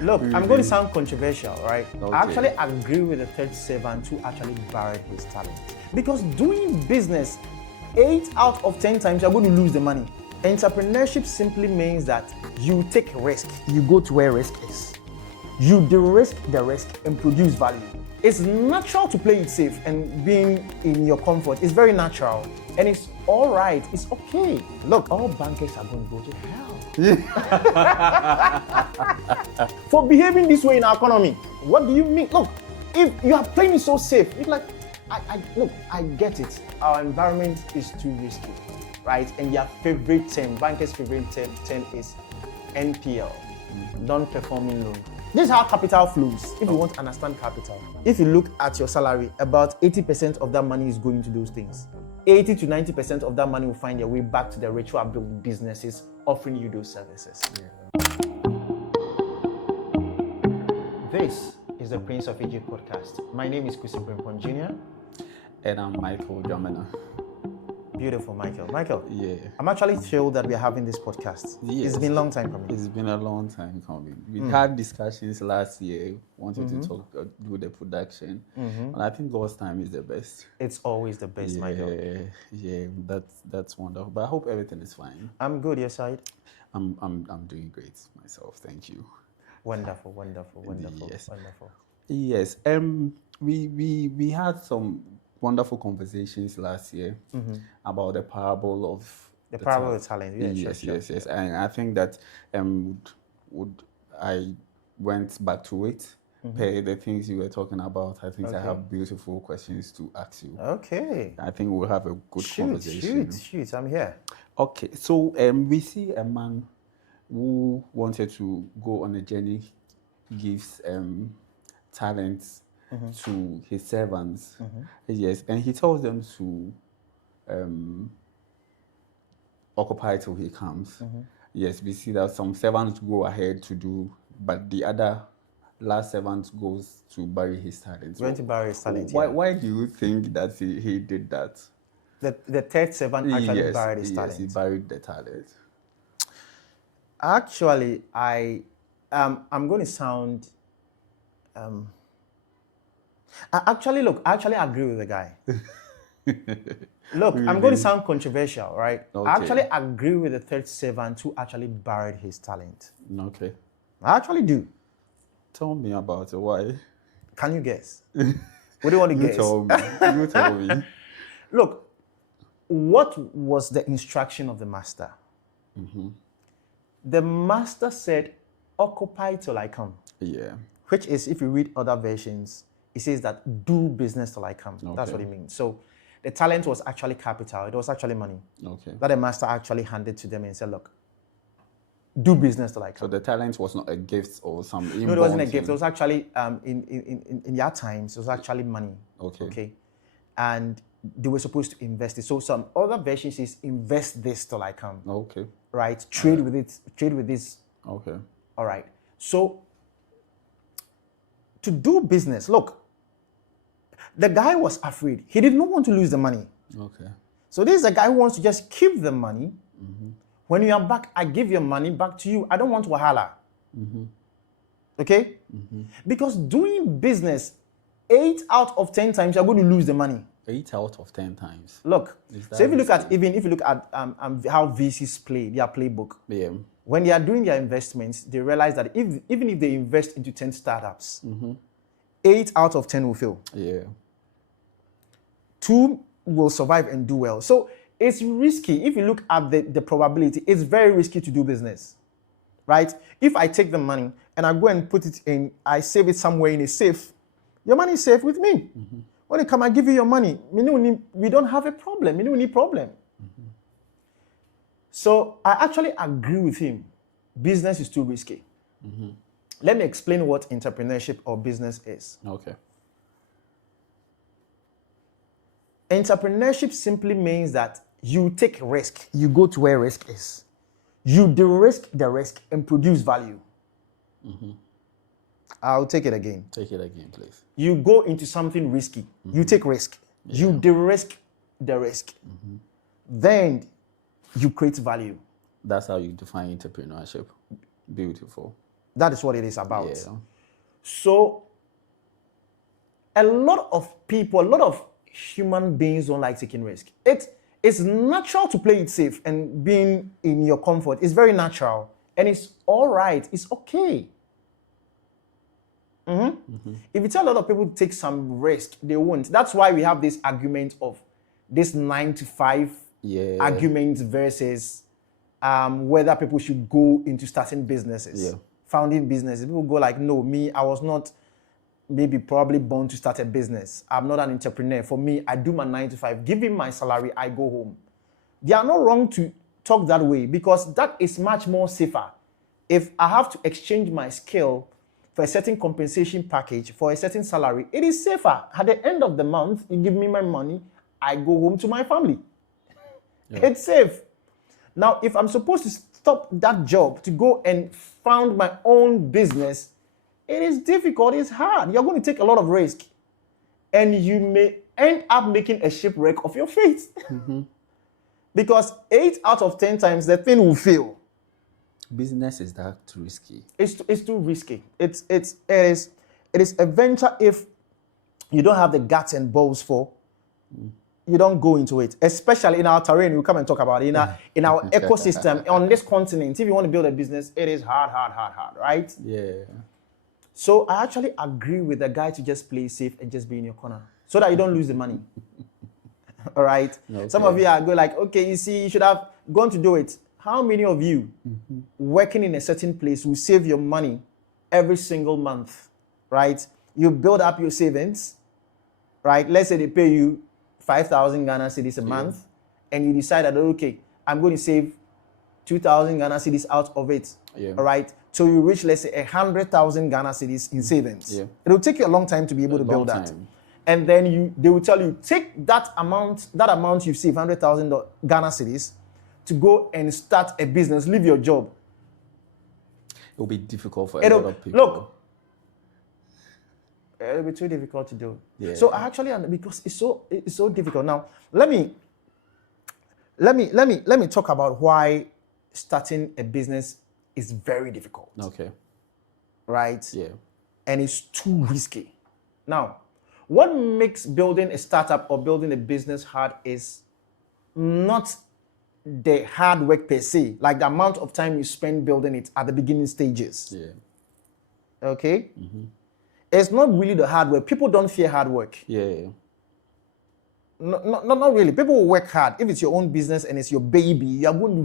Look, I'm going to sound controversial, right? Okay. I actually agree with the third servant who actually buried his talent. Because doing business 8 out of 10 times, you're going to lose the money. Entrepreneurship simply means that you take risk. You go to where risk is. You de-risk the risk and produce value. It's natural to play it safe and being in your comfort. It's very natural. And it's all right. It's okay. Look, all bankers are going to go to hell. For behaving this way in our economy. What do you mean? Look, if you are playing it so safe, it's like, I get it. Our environment is too risky, right? And their favorite term, bankers' favorite term is NPL, non-performing loan. This is how capital flows, if you want to understand capital. If you look at your salary, about 80% of that money is going to those things. 80 to 90% of that money will find their way back to the rich who are building businesses offering you those services. This is the Prince of Egypt podcast. My name is Kusi Brempong Jr. And I'm Michael Jamina. Beautiful, Michael. Michael, Yeah. I'm actually thrilled that we are having this podcast. Yes. It's been a long time coming. It's been a long time coming. We had discussions last year, wanted to talk, do the production, and I think God's time is the best. It's always the best, Michael. Yeah, that's wonderful. But I hope everything is fine. I'm good, your side? I'm doing great myself. Thank you. Wonderful. Yes. Wonderful. Yes. We had some wonderful conversations last year about the parable of The parable of talent. Yeah, yes. And I think that would I went back to it. Per the things you were talking about, I think I have beautiful questions to ask you. Okay. I think we'll have a good conversation. Shoot, I'm here. Okay, so we see a man who wanted to go on a journey, gives talents to his servants. Yes, and he tells them to occupy till he comes. Yes, we see that some servants go ahead to do, but the other last servant goes to bury his talent. Going to bury his talent. Why do you think that he did that? The third servant actually buried his talent. Yes, he buried the talent. Actually, I'm going to sound. I actually agree with the guy. Look, really? I'm going to sound controversial, right? Okay. I actually agree with the third servant who actually buried his talent. Okay. I actually do. Tell me about it. Why? Can you guess? What do you want to guess? You tell me. Look, what was the instruction of the master? The master said, occupy till I come. Yeah. Which is, if you read other versions, it says that do business till I come. Okay. That's what it means. So the talent was actually capital. It was actually money. Okay. That the master actually handed to them and said, look, do business till I come. So the talent was not a gift or some... No, it wasn't a gift. It was actually, in their times, it was actually money. Okay. And they were supposed to invest it. So some other versions says, invest this till I come. Okay. Right? Trade with it. Trade with this. Okay. All right. So to do business, look, the guy was afraid. He did not want to lose the money. Okay. So this is a guy who wants to just keep the money. When you are back, I give your money back to you. I don't want wahala. Okay? Because doing business 8 out of 10 times, you're going to lose the money. 8 out of 10 times. Look, so if you look at how VCs play their playbook, when they are doing their investments, they realize that even if they invest into 10 startups, 8 out of 10 will fail. Yeah. 2 will survive and do well. So it's risky. If you look at the probability, it's very risky to do business, right? If I take the money and I go and put it in, I save it somewhere in a safe, your money is safe with me. When you come, I give you your money. We don't have a problem. We don't need problem. So I actually agree with him. Business is too risky. Let me explain what entrepreneurship or business is. Okay. Entrepreneurship simply means that you take risk. You go to where risk is. You de-risk the risk and produce value. I'll take it again. Take it again, please. You go into something risky. You take risk. You de-risk the risk. Then you create value. That's how you define entrepreneurship. Beautiful. That is what it is about. Yeah. So a lot of people, a lot of human beings don't like taking risk. It's natural to play it safe and being in your comfort. It's very natural. And it's all right. It's okay. If you tell a lot of people to take some risk, they won't. That's why we have this argument of this 9 to 5 argument versus whether people should go into starting businesses, founding businesses. People go like, no, me, I was not probably born to start a business. I'm not an entrepreneur. For me, I do my 9 to 5. Give me my salary, I go home. They are not wrong to talk that way because that is much more safer. If I have to exchange my skill for a certain compensation package, for a certain salary, it is safer. At the end of the month, you give me my money, I go home to my family. It's safe. Now, if I'm supposed to stop that job to go and found my own business, it is difficult, it's hard. You're going to take a lot of risk. And you may end up making a shipwreck of your faith. Because 8 out of 10 times, the thing will fail. Business is that too risky? It's too risky. It is a venture if you don't have the guts and balls for, you don't go into it. Especially in our terrain, we'll come and talk about it. In our ecosystem, on this continent, if you want to build a business, it is hard, right? Yeah. So I actually agree with the guy to just play safe and just be in your corner so that you don't lose the money. All right? Okay. Some of you are going like, okay, you see, you should have gone to do it. How many of you working in a certain place will save your money every single month, right? You build up your savings, right? Let's say they pay you 5,000 Ghana cedis a month, and you decide that, okay, I'm going to save 2,000 Ghana cedis out of it, all right? So you reach, let's say, 100,000 Ghana cedis in savings. It will take you a long time to be able to build that. And then they will tell you, take that amount you save, 100,000 Ghana cedis, to go and start a business, leave your job. It will be difficult for a lot of people. Look, it'll be too difficult to do. So I actually, because it's so difficult. Now, let me talk about why starting a business is very difficult. Okay. Right? Yeah. And it's too risky. Now, what makes building a startup or building a business hard is not the hard work per se, like the amount of time you spend building it at the beginning stages. Okay? It's not really the hard work. People don't fear hard work. Not really. People will work hard. If it's your own business and it's your baby, you're going to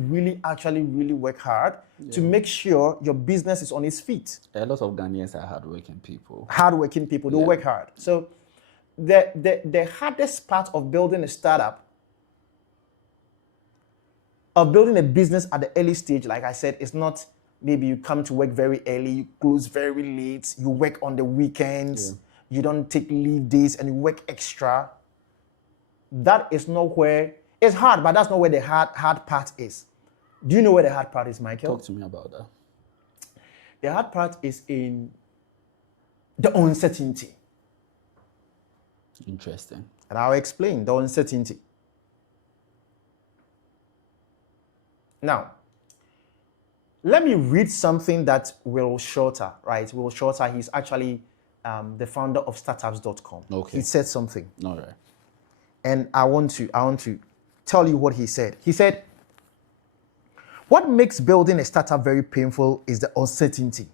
really work hard to make sure your business is on its feet. A lot of Ghanaians are hardworking people. Hardworking people, they work hard. So the hardest part of building a startup, of building a business at the early stage, like I said, it's not maybe you come to work very early, you close very late, you work on the weekends, you don't take leave days and you work extra. That is not where, it's hard, but that's not where the hard part is. Do you know where the hard part is, Michael? Talk to me about that. The hard part is in the uncertainty. Interesting. And I'll explain the uncertainty. Now, let me read something that Will Shorter, right? Will Shorter, he's actually the founder of startups.com. Okay. He said something. All right. And I want to tell you what he said. He said, what makes building a startup very painful is the uncertainty.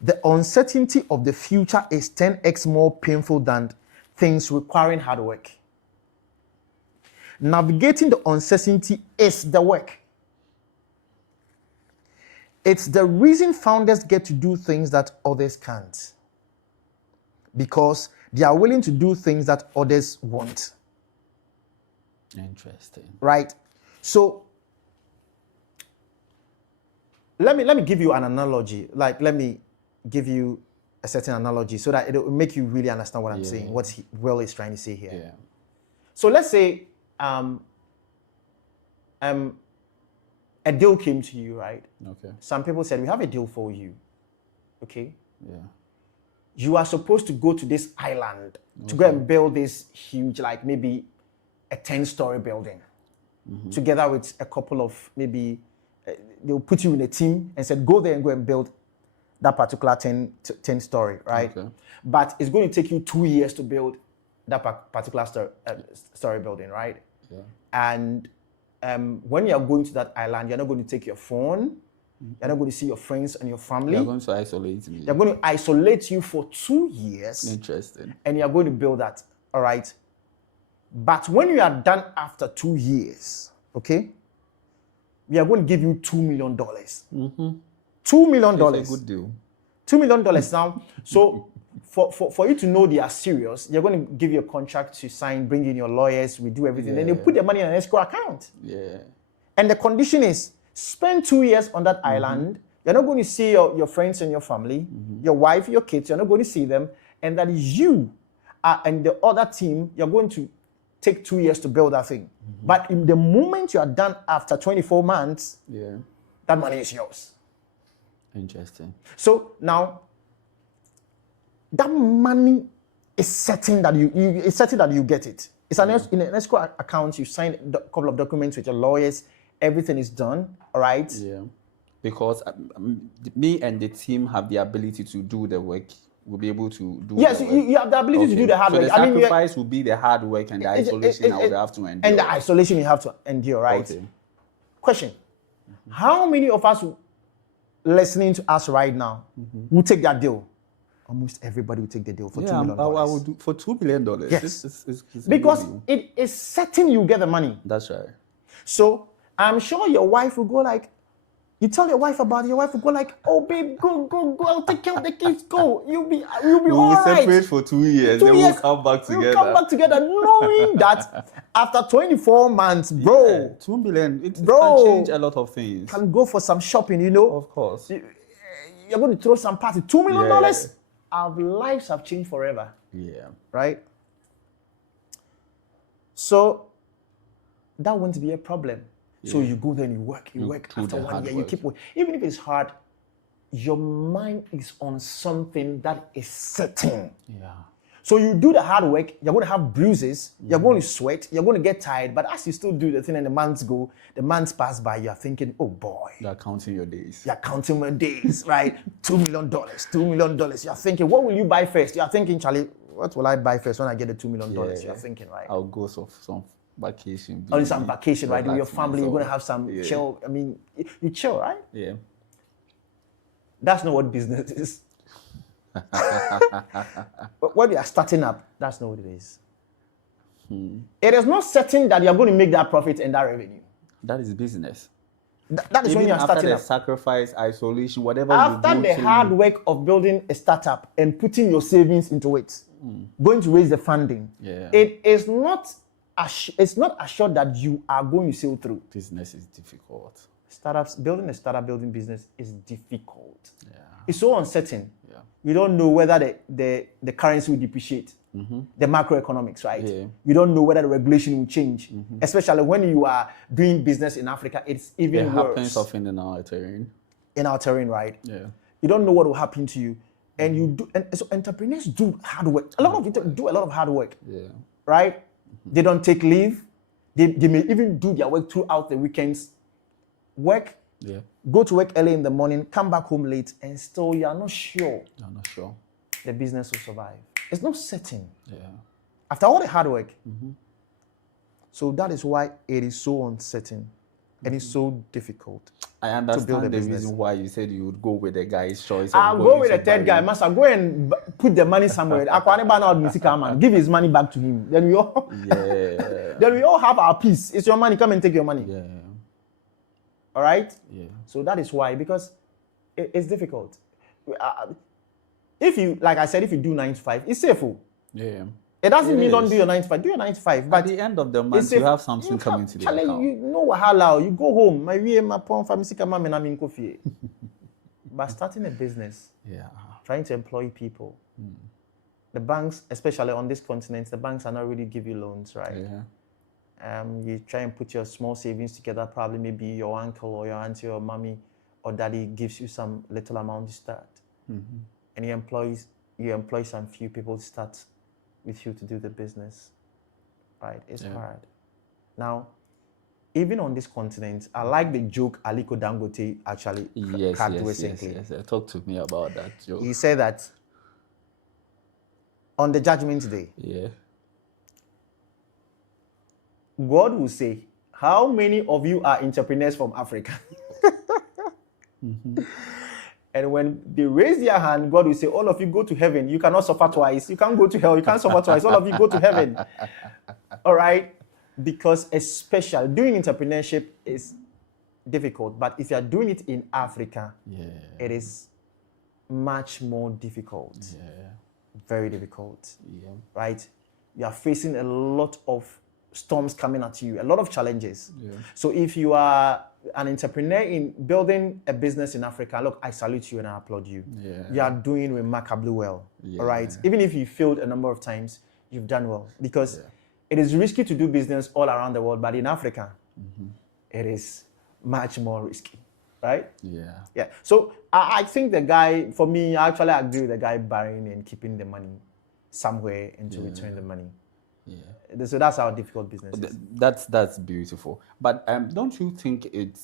The uncertainty of the future is 10x more painful than things requiring hard work. Navigating the uncertainty is the work. It's the reason founders get to do things that others can't. Because they are willing to do things that others won't. Interesting. Right? So, let me give you an analogy. Like, let me give you a certain analogy so that it will make you really understand what I'm saying, what Will is trying to say here. Yeah. So let's say a deal came to you, right? Okay. Some people said, we have a deal for you. Okay? Yeah. You are supposed to go to this island to go and build this huge, like maybe a 10-story building, together with a couple of maybe they'll put you in a team and said, go there and go and build that particular 10 story, right? Okay. But it's going to take you 2 years to build that particular story building, right? Yeah. And when you're going to that island, you're not going to take your phone. You're not going to see your friends and your family. They're going to isolate me. They're going to isolate you for 2 years. Interesting. And you're going to build that, all right? But when you are done after 2 years, okay, we are going to give you $2 million. $2 million. It's a good deal. $2 million now. So for you to know they are serious, they're going to give you a contract to sign, bring in your lawyers, we do everything. Then they put the money in an escrow account. Yeah. And the condition is spend 2 years on that island. You're not going to see your friends and your family, your wife, your kids. You're not going to see them. And that you and the other team, you're going to take 2 years to build that thing. But in the moment you are done after 24 months, that money is yours. Interesting. So now, that money is certain that you get it. It's in an escrow account. You sign a couple of documents with your lawyers. Everything is done. All right. Yeah. Because me and the team have the ability to do the work. We'll be able to do. Yes, you have the ability to do the hard work. The sacrifice will be the hard work and the isolation I would have to endure. And the isolation you have to endure, right? Okay. Question: how many of us listening to us right now will take that deal? Almost everybody will take the deal for $2 million. I would do for $2 million. Yes, it's because it is certain you get the money. That's right. So I'm sure your wife will go like, you tell your wife about it, your wife will go like, oh babe, go, I'll take care of the kids, go. You'll be all right. We'll separate for 2 years, then we'll come back together. We'll come back together knowing that after 24 months, bro. $2 million, it can change a lot of things. Can go for some shopping, you know. Of course. You're going to throw some party. $2 million, our lives have changed forever. Yeah. Right? So that won't be a problem. Yeah. So you go there and you work after 1 year, you keep working. Even if it's hard, your mind is on something that is certain. Yeah. So you do the hard work, you're going to have bruises, you're going to sweat, you're going to get tired, but as you still do the thing and the months pass by, you're thinking, oh boy. You're counting your days. You're counting your days, right? $2 million. You're thinking, what will you buy first? You're thinking, Charlie, what will I buy first when I get the $2 million? You're thinking, right? I'll go some vacation. On some vacation, right? With your family, you're going to have some chill. I mean, you chill, right? Yeah. That's not what business is. When you are starting up, that's not what it is. It is not certain that you're going to make that profit and that revenue. That is business. That is when you are starting up. After the sacrifice, isolation, whatever after you do. After the hard work of building a startup and putting your savings into it, going to raise the funding, it is not assured that you are going to sail through. Business is difficult. Building a startup business is difficult. Yeah. It's so uncertain. Yeah. You don't know whether the currency will depreciate, the macroeconomics, right? Yeah. You don't know whether the regulation will change, especially when you are doing business in Africa. It's even worse. It happens often in our terrain. In our terrain, right? Yeah. You don't know what will happen to you, and you do. And so entrepreneurs do hard work. A lot of people do a lot of hard work. Yeah. Right? They don't take leave. They may even do their work throughout the weekends. Work. Yeah. Go to work early in the morning, come back home late, and still you are not sure. You're not sure. The business will survive. It's not certain. Yeah. After all the hard work. So that is why it is so uncertain and it's so difficult. I understand the reason why you said you would go with the guy's choice. I'll go with the third guy. Master, go and put the money somewhere. Give his money back to him. Then we all, then we all have our peace. It's your money. Come and take your money. Yeah. All right? Yeah. So that is why, because it's difficult. If you, like I said, if you do 9 to 5, it's safe. Yeah. It doesn't mean don't do your 9 to 5. Do your 9 to 5. But at the end of the month, you have something coming to the account. You know wahala. You go home. But starting a business, trying to employ people, the banks, especially on this continent, the banks are not really give you loans, right? Yeah. You try and put your small savings together. Probably maybe your uncle or your auntie or mommy or daddy gives you some little amount to start, and you employ some few people to start with you to do the business, right? It's hard. Now, even on this continent, I like the joke Aliko Dangote actually cracked recently. Yes. Talk to me about that joke. He said that on the judgment day, Yeah. God will say, how many of you are entrepreneurs from Africa? And when they raise their hand, God will say, all of you go to heaven. You cannot suffer twice. You can't go to hell. You can't suffer twice. All of you go to heaven. All right? Because especially doing entrepreneurship is difficult. But if you're doing it in Africa, it is much more difficult. Very difficult. Right? You are facing a lot of storms coming at you, a lot of challenges. So if you are an entrepreneur in building a business in Africa, look, I salute you and I applaud you. You are doing remarkably well. All right? Even if you failed a number of times, you've done well. Because it is risky to do business all around the world, but in Africa, it is much more risky. Right? Yeah. So I think the guy, for me, I actually agree with the guy borrowing and keeping the money somewhere and to return the money. So that's how difficult business is. That's beautiful. But don't you think it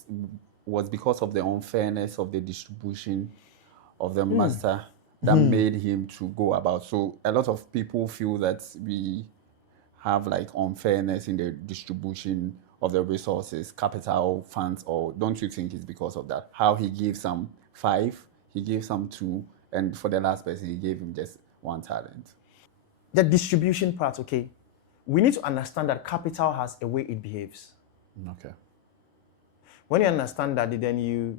was because of the unfairness of the distribution of the master that made him to go about? So a lot of people feel that we have like unfairness in the distribution of the resources, capital, funds, or don't you think it's because of that? How he gave some 5, he gave some 2, and for the last person, he gave him just 1 talent. The distribution part, okay. We need to understand that capital has a way it behaves. Okay. When you understand that, then you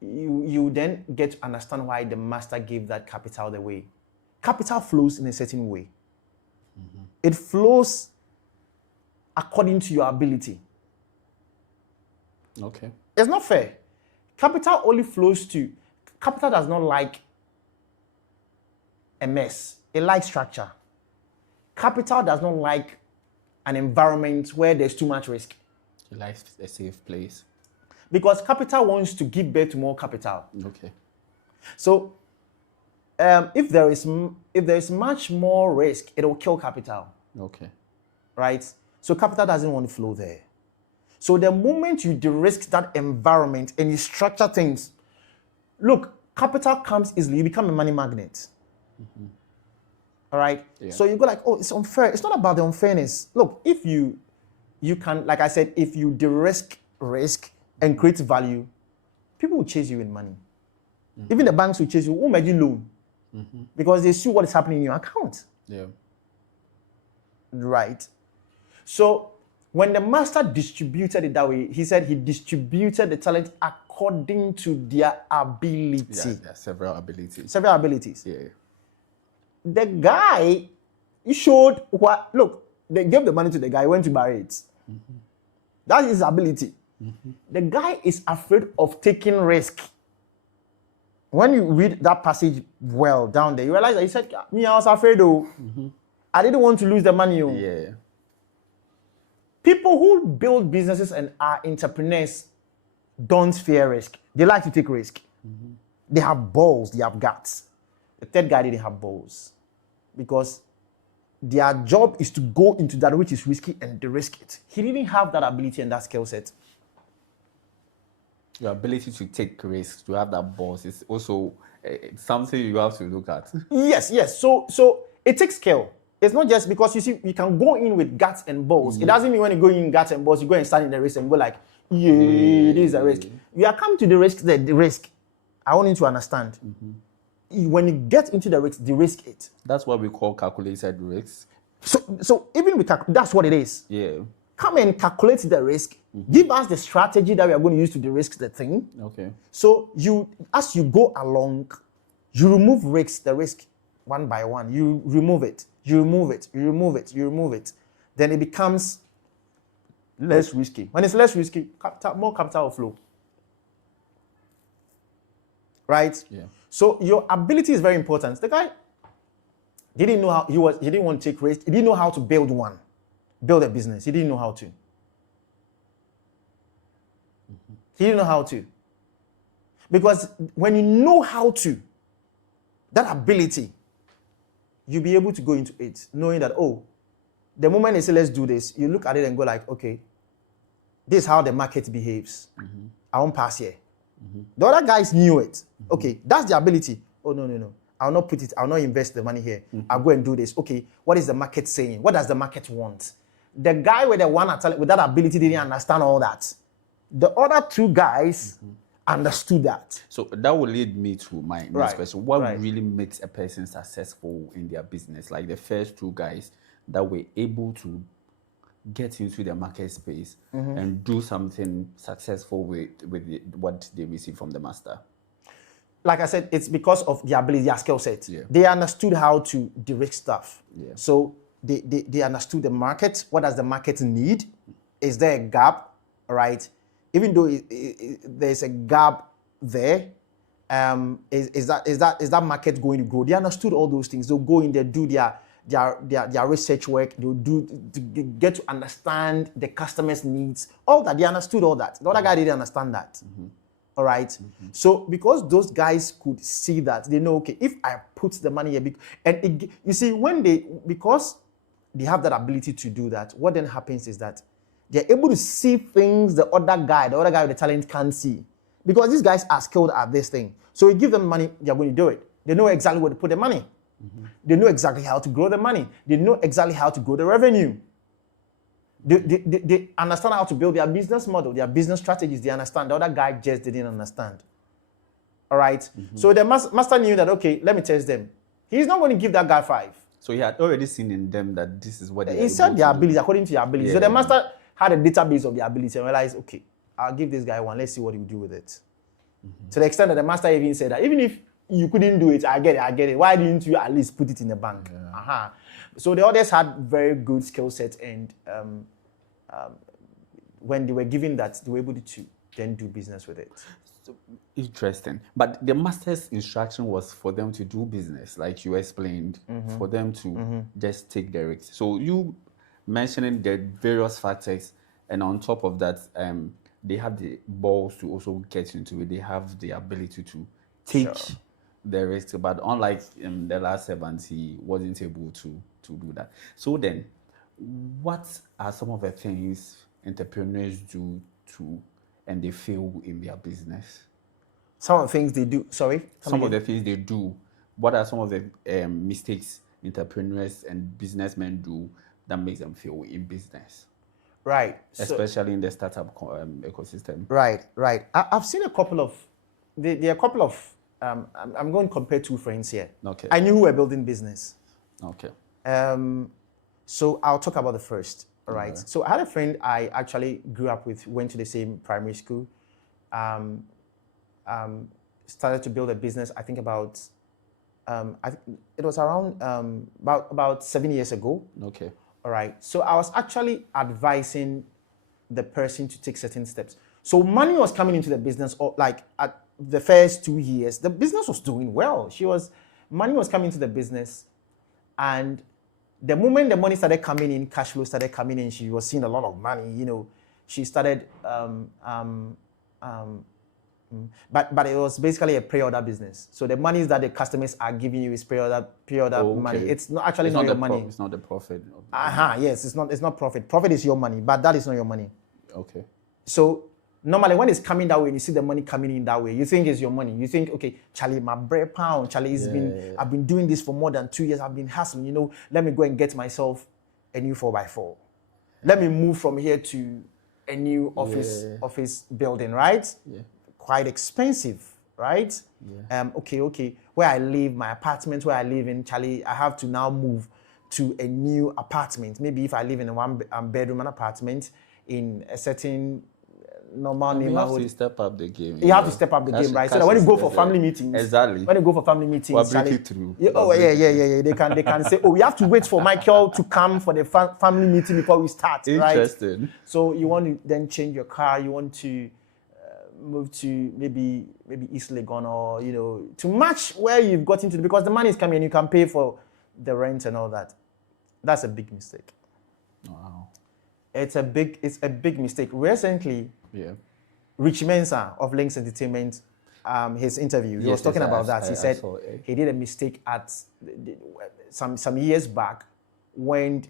then get to understand why the master gave that capital the way. Capital flows in a certain way. It flows according to your ability. Okay. It's not fair. Capital only flows to... Capital does not like a mess. It likes structure. Capital does not like an environment where there's too much risk. It likes a safe place. Because capital wants to give birth to more capital. Okay. So if there is much more risk, it will kill capital. Okay. Right? So capital doesn't want to flow there. So the moment you de-risk that environment and you structure things, look, capital comes easily. You become a money magnet. All right? Yeah. So you go like, oh, it's unfair. It's not about the unfairness. Look, if you can, like I said, if you de-risk risk and create value, people will chase you in money. Even the banks will chase you. Who made you loan? Because they see what is happening in your account. Yeah. Right. So when the master distributed it that way, he said he distributed the talent according to their ability. Yeah, there are several abilities. Several abilities. Yeah. The guy, he showed what, look, they gave the money to the guy, went to bury it. That is his ability. The guy is afraid of taking risk. When you read that passage well down there, you realize that he said, me, I was afraid though. I didn't want to lose the money. Yeah. People who build businesses and are entrepreneurs don't fear risk. They like to take risk. They have balls, they have guts. The third guy didn't have balls because their job is to go into that which is risky and de-risk it. He didn't have that ability and that skill set. Your ability to take risks, to have that balls, is also something you have to look at. Yes. So it takes skill. It's not just because you see, you can go in with guts and balls. It doesn't mean when you go in guts and balls, you go and stand in the risk and go like, this is a risk. You are coming to the risk. I want you to understand. When you get into the risk it. That's what we call calculated risks. So even with that's what it is. Yeah. Come and calculate the risk. Give us the strategy that we are going to use to de-risk the thing. Okay. So as you go along, you remove the risk one by one. You remove it. You remove it. Then it becomes less risky. When it's less risky, more capital will flow. Right? Yeah. So your ability is very important. The guy didn't know how he didn't want to take risk. He didn't know how to build a business. He didn't know how to. He didn't know how to. Because when you know how to, that ability, you'll be able to go into it, knowing that, the moment they say, let's do this, you look at it and go like, okay, this is how the market behaves. I won't pass here. The other guys knew it. Okay, that's the ability. Oh, no. I'll not put it, I'll not invest the money here. I'll go and do this. Okay, what is the market saying? What does the market want? The guy with the one with that ability didn't understand all that. The other two guys understood that. So that will lead me to my next question. What Right. really makes a person successful in their business? Like the first two guys that were able to get into the market space and do something successful with what they receive from the master. Like I said, it's because of their ability, their skill set. Yeah. They understood how to direct stuff. Yeah. So they understood the market. What does the market need? Is there a gap? All right. Even though there's a gap there, is that market going to grow? They understood all those things. They'll go in there, do their research work. They'll do to get to understand the customer's needs. All that, they understood all that. The other guy didn't understand that. All right. So because those guys could see that, they know, okay, if I put the money here, and you see, because they have that ability to do that, what then happens is that they're able to see things the other guy with the talent can't see. Because these guys are skilled at this thing. So you give them money, they're going to do it. They know exactly where to put the money. They know exactly how to grow the money. They know exactly how to grow the revenue. They understand how to build their business model, their business strategies. They understand. The other guy just didn't understand. All right? So the master knew that, okay, let me test them. He's not going to give that guy 5. So he had already seen in them that this is what they He said their ability, according to their ability. So the master had a database of their ability and realized, okay, I'll give this guy 1. Let's see what he'll do with it. To the extent that the master even said that, even if you couldn't do it, I get it. Why didn't you at least put it in the bank? So the others had very good skill sets, and when they were given that, they were able to then do business with it. So, interesting. But the master's instruction was for them to do business, like you explained, for them to just take the risk. So you mentioning the various factors, and on top of that, they have the balls to also get into it. They have the ability to take the risk. But unlike the last servant, he wasn't able to do that. So then, what are some of the things entrepreneurs do and they fail in their business? Some of the things they do. Sorry? Some of the things they do. What are some of the mistakes entrepreneurs and businessmen do that makes them fail in business? Right. Especially in the startup ecosystem. Right. I've seen a couple of, there are a couple of, I'm going to compare 2 friends here. Okay. I knew who were building business. Okay. So I'll talk about the first. All right. So I had a friend I actually grew up with, went to the same primary school, started to build a business. I think about, it was around about 7 years ago. Okay. All right. So I was actually advising the person to take certain steps. So money was coming into the business, or like at the first 2 years, the business was doing well. Money was coming into the business, and the moment the money started coming in, cash flow started coming in, she was seeing a lot of money, she started, but it was basically a pre-order business. So the money that the customers are giving you is pre-order money. It's not actually not your money. It's not the profit. Yes, it's not profit. Profit is your money, but that is not your money. Okay. So normally when it's coming that way, you see the money coming in that way, you think it's your money. You think, okay, Charlie, my bread pound, Charlie, I've been doing this for more than 2 years. I've been hustling, let me go and get myself a new 4x4. Let me move from here to a new office building, right? Yeah. Quite expensive, right? Yeah. Okay. Where I live, my apartment where I live in, Charlie, I have to now move to a new apartment. Maybe if I live in a 1-bedroom apartment in a certain normal neighborhood. You have to step up the game. You have to step up the game, right? So that when you go for family meetings, exactly. When you go for family meetings, we'll break it through. Yeah. They can say, we have to wait for Michael to come for the family meeting before we start, right? Interesting. So you want to then change your car. You want to move to maybe East Legon, or to match where you've got into, because the money is coming and you can pay for the rent and all that. That's a big mistake. Wow. It's a big mistake. Recently, Rich Mensah of Links Entertainment, his interview, he was talking about that. He said he did a mistake at some years back when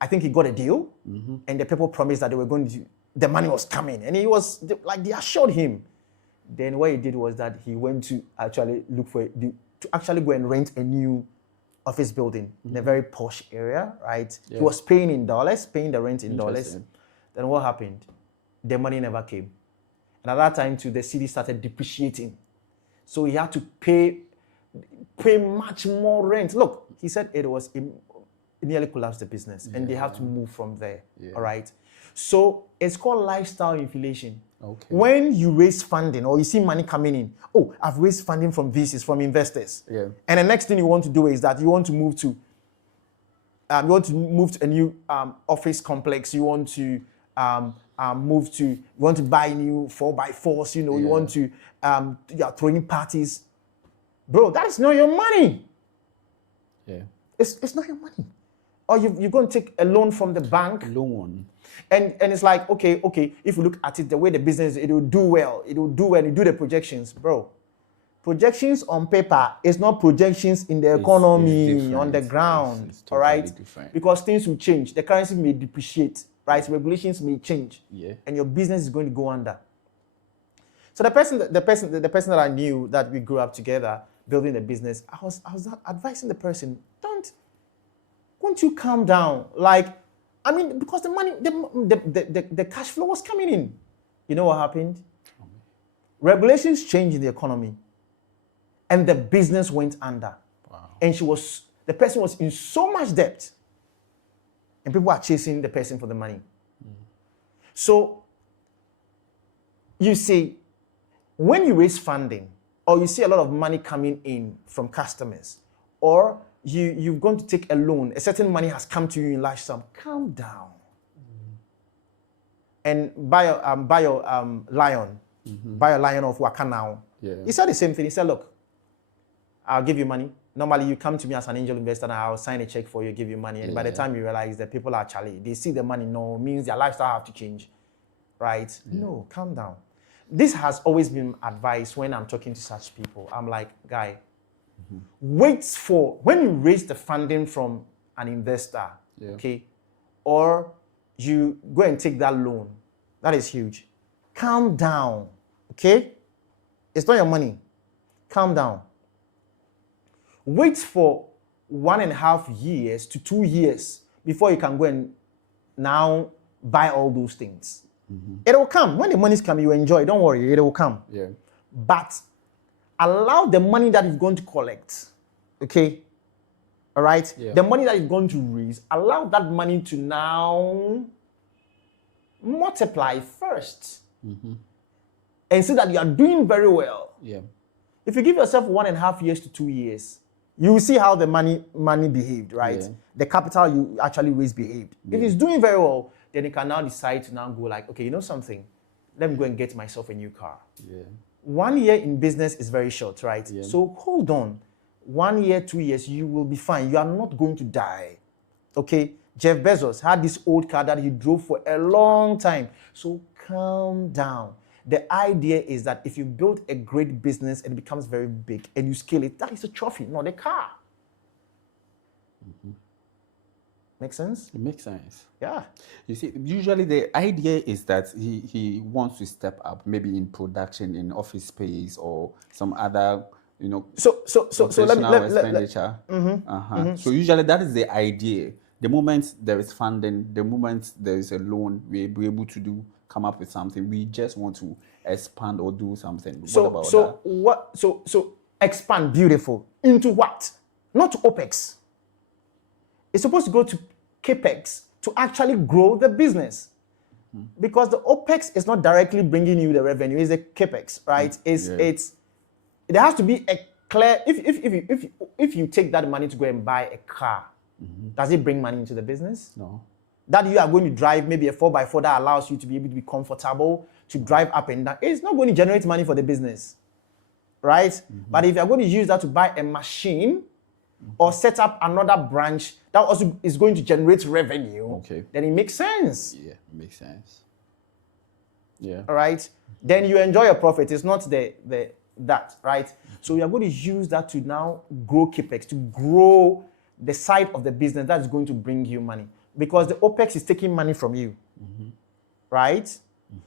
I think he got a deal, and the people promised that they were going to, the money was coming, and he was like, they assured him. Then what he did was that he went to actually look for to actually go and rent a new office building in a very posh area, right? Yeah. He was paying in dollars, paying the rent in dollars. Then what happened? The money never came. And at that time too, the city started depreciating. So he had to pay much more rent. Look, he said it nearly collapsed the business, and they have to move from there. All right. So it's called lifestyle inflation. Okay. When you raise funding or you see money coming in, oh, I've raised funding from VCs, from investors. Yeah. And the next thing you want to do is that you want to move to a new office complex. You want to you want to buy new 4x4s. You know, you want to you're throwing parties. Bro, that's not your money. Yeah. It's not your money. Or you're going to take a loan from the bank. Loan. And it's like, okay, if you look at it, the way the business, it will do well. It will do when you do the projections, bro. Projections on paper is not projections in the economy, on the ground, it's totally all right? Different. Because things will change. The currency may depreciate, right? Regulations may change, and your business is going to go under. So the person that I knew that we grew up together, building the business, I was advising the person, won't you calm down? Like, I mean, because the money, the cash flow was coming in. You know what happened? Regulations changed in the economy, and the business went under. Wow. And the person was in so much debt, and people are chasing the person for the money. So, you see, when you raise funding, or you see a lot of money coming in from customers, or you're going to take a loan, a certain money has come to you in large sum, calm down. And buy your lion of Waka now. Yeah. He said the same thing. He said, look, I'll give you money. Normally you come to me as an angel investor and I'll sign a check for you, give you money. And by the time you realize that people are Charlie, they see the money, no, means their lifestyle have to change, right? Yeah. No, calm down. This has always been advice when I'm talking to such people. I'm like, guy, wait for, when you raise the funding from an investor, okay, or you go and take that loan, that is huge. Calm down, okay? It's not your money. Calm down. Wait for 1.5 years to 2 years before you can go and now buy all those things. It will come. When the money's coming, you enjoy. Don't worry, it will come. Yeah. But allow the money that you're going to collect, okay? All right? Yeah. The money that you're going to raise, allow that money to now multiply first. And see that you are doing very well. Yeah. If you give yourself 1.5 years to 2 years, you will see how the money behaved, right? Yeah. The capital you actually raised behaved. Yeah. If it's doing very well, then you can now decide to now go like, okay, you know something? Let me go and get myself a new car. Yeah. 1 year in business is very short, right? Yeah. So hold on. 1 year, 2 years, you will be fine. You are not going to die. Okay? Jeff Bezos had this old car that he drove for a long time. So calm down. The idea is that if you build a great business and it becomes very big and you scale it, that is a trophy, not a car. Make sense? It makes sense. Yeah. You see, usually the idea is that he wants to step up, maybe in production, in office space, or some other, so let me expenditure. So usually that is the idea. The moment there is funding, the moment there is a loan, we're able to come up with something. We just want to expand or do something. So expand, beautiful. Into what? Not to Opex. It's supposed to go to Capex to actually grow the business. Because the Opex is not directly bringing you the revenue, it's the Capex, right? There has to be a clear, if you take that money to go and buy a car, does it bring money into the business? No. That you are going to drive maybe a 4x4 that allows you to be able to be comfortable, to drive up and down, it's not going to generate money for the business, right? But if you're going to use that to buy a machine or set up another branch that also is going to generate revenue, then it makes sense. Yeah, it makes sense. Yeah. All right? Then you enjoy your profit. It's not that, right? So you're going to use that to now grow Capex, to grow the side of the business that is going to bring you money. because the Opex is taking money from you, right?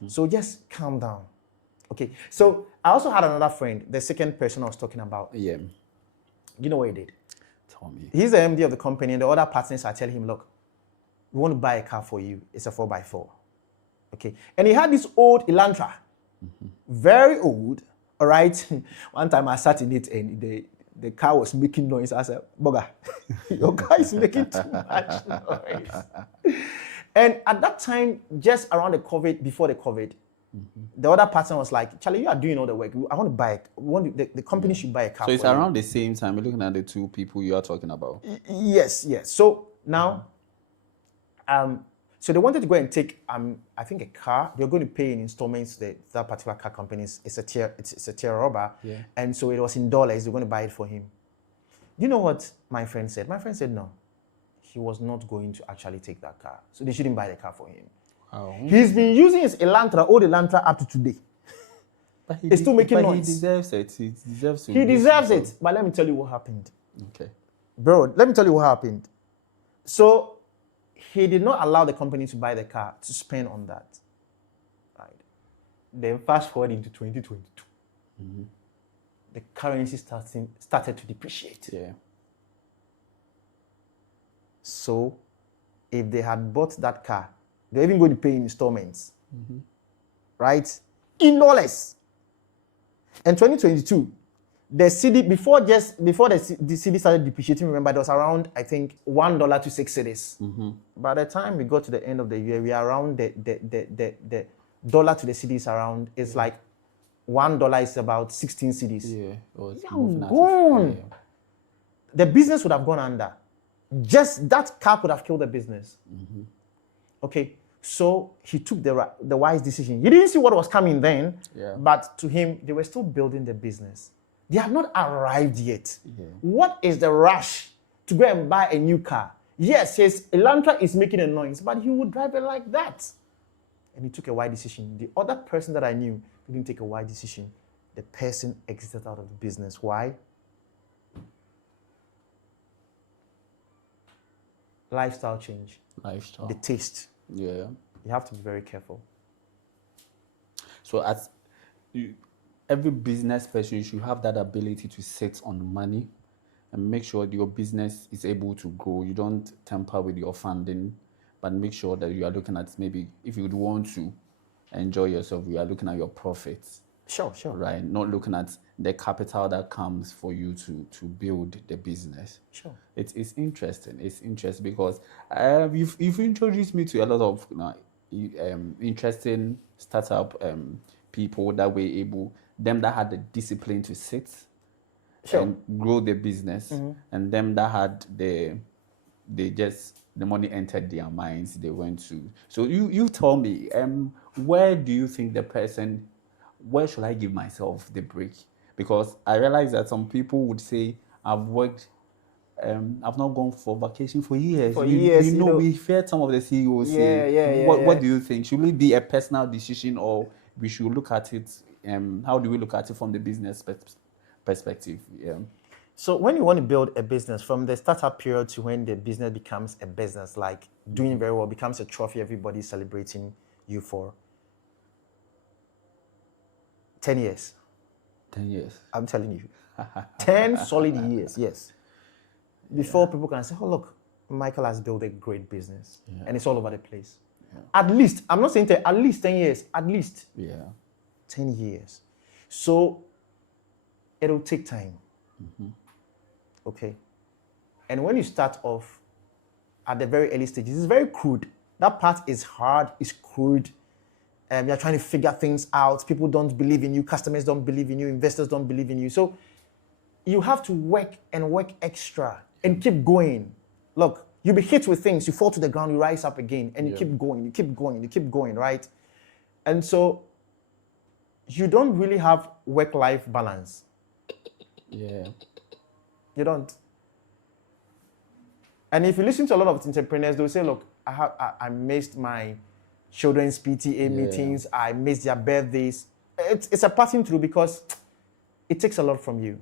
So just calm down. Okay. So I also had another friend, the second person I was talking about. Yeah. You know what he did? Tell me. He's the MD of the company, and the other partners are telling him, look, we want to buy a car for you. It's a 4x4. Okay. And he had this old Elantra, very old. All right. One time I sat in it and the car was making noise. I said, Boga, your car is making too much noise. And at that time, just around the COVID, before the COVID, the other person was like, Charlie, you are doing all the work. I want to buy it. The company should buy a car. So it's for around you. the same time. We're looking at the two people you are talking about. Yes. So now, so they wanted to go and take, I think, a car. They're going to pay in installments. That particular car company it's a tier rubber, and so it was in dollars. They're going to buy it for him. You know what my friend said? My friend said no, he was not going to actually take that car, so they shouldn't buy the car for him. Oh. He's been using his old Elantra up to today. But it's still making noise. He deserves it. He deserves to. He deserves it. But let me tell you what happened. Okay. Bro, let me tell you what happened. So he did not allow the company to buy the car to spend on that. Right. Then fast forward into 2022. The currency started to depreciate. Yeah. So if they had bought that car, they're even going to pay in installments. Right? In dollars. And 2022, the CD, before the CD started depreciating, remember, there was around, I think, $1 to 6 cedis. By the time we got to the end of the year, we are around the dollar to the cedis around, it's like $1 is about 16 cedis. Yeah. It was gone. Yeah. The business would have gone under. Just that car could have killed the business. Okay. So he took the wise decision. He didn't see what was coming then, but to him, they were still building the business. They have not arrived yet. What is the rush to go and buy a new car? Yes, his Elantra is making a noise, but he would drive it like that. And he took a wise decision. The other person that I knew didn't take a wise decision. The person exited out of the business. Why? Lifestyle change. Lifestyle. The taste. Yeah. You have to be very careful. So every business person should have that ability to sit on money and make sure your business is able to grow. You don't tamper with your funding, but make sure that you are looking at, maybe if you would want to enjoy yourself, you are looking at your profits. Sure. Right? Not looking at the capital that comes for you to build the business. Sure. It's interesting. It's interesting because you've introduced me to a lot of interesting startup people that were able, them that had the discipline to sit and grow the business, and them that had the money entered their minds, they went to. So you tell me, where do you think where should I give myself the break? Because I realize that some people would say, I've worked, I've not gone for vacation for years. You know, we've heard some of the CEOs say. What do you think? Should it be a personal decision, or we should look at it, how do we look at it from the business perspective? Yeah. So when you want to build a business, from the startup period to when the business becomes a business, like doing very well, becomes a trophy everybody's celebrating you for, 10 years. 10 years. I'm telling you. 10 solid years, yes. Before people can say, oh, look, Michael has built a great business. And it's all over the place. At least, I'm not saying 10, at least 10 years. At least 10 years. So it'll take time. Okay. And when you start off at the very early stages, it's very crude. That part is hard, it's crude. You're trying to figure things out. People don't believe in you. Customers don't believe in you. Investors don't believe in you. So you have to work and work extra and keep going. Look, you'll be hit with things. You fall to the ground, you rise up again, and you keep going, you keep going, you keep going, right? And so you don't really have work-life balance. Yeah. You don't. And if you listen to a lot of entrepreneurs, they'll say, look, I missed my children's PTA meetings, I missed their birthdays. It's a passing through because it takes a lot from you.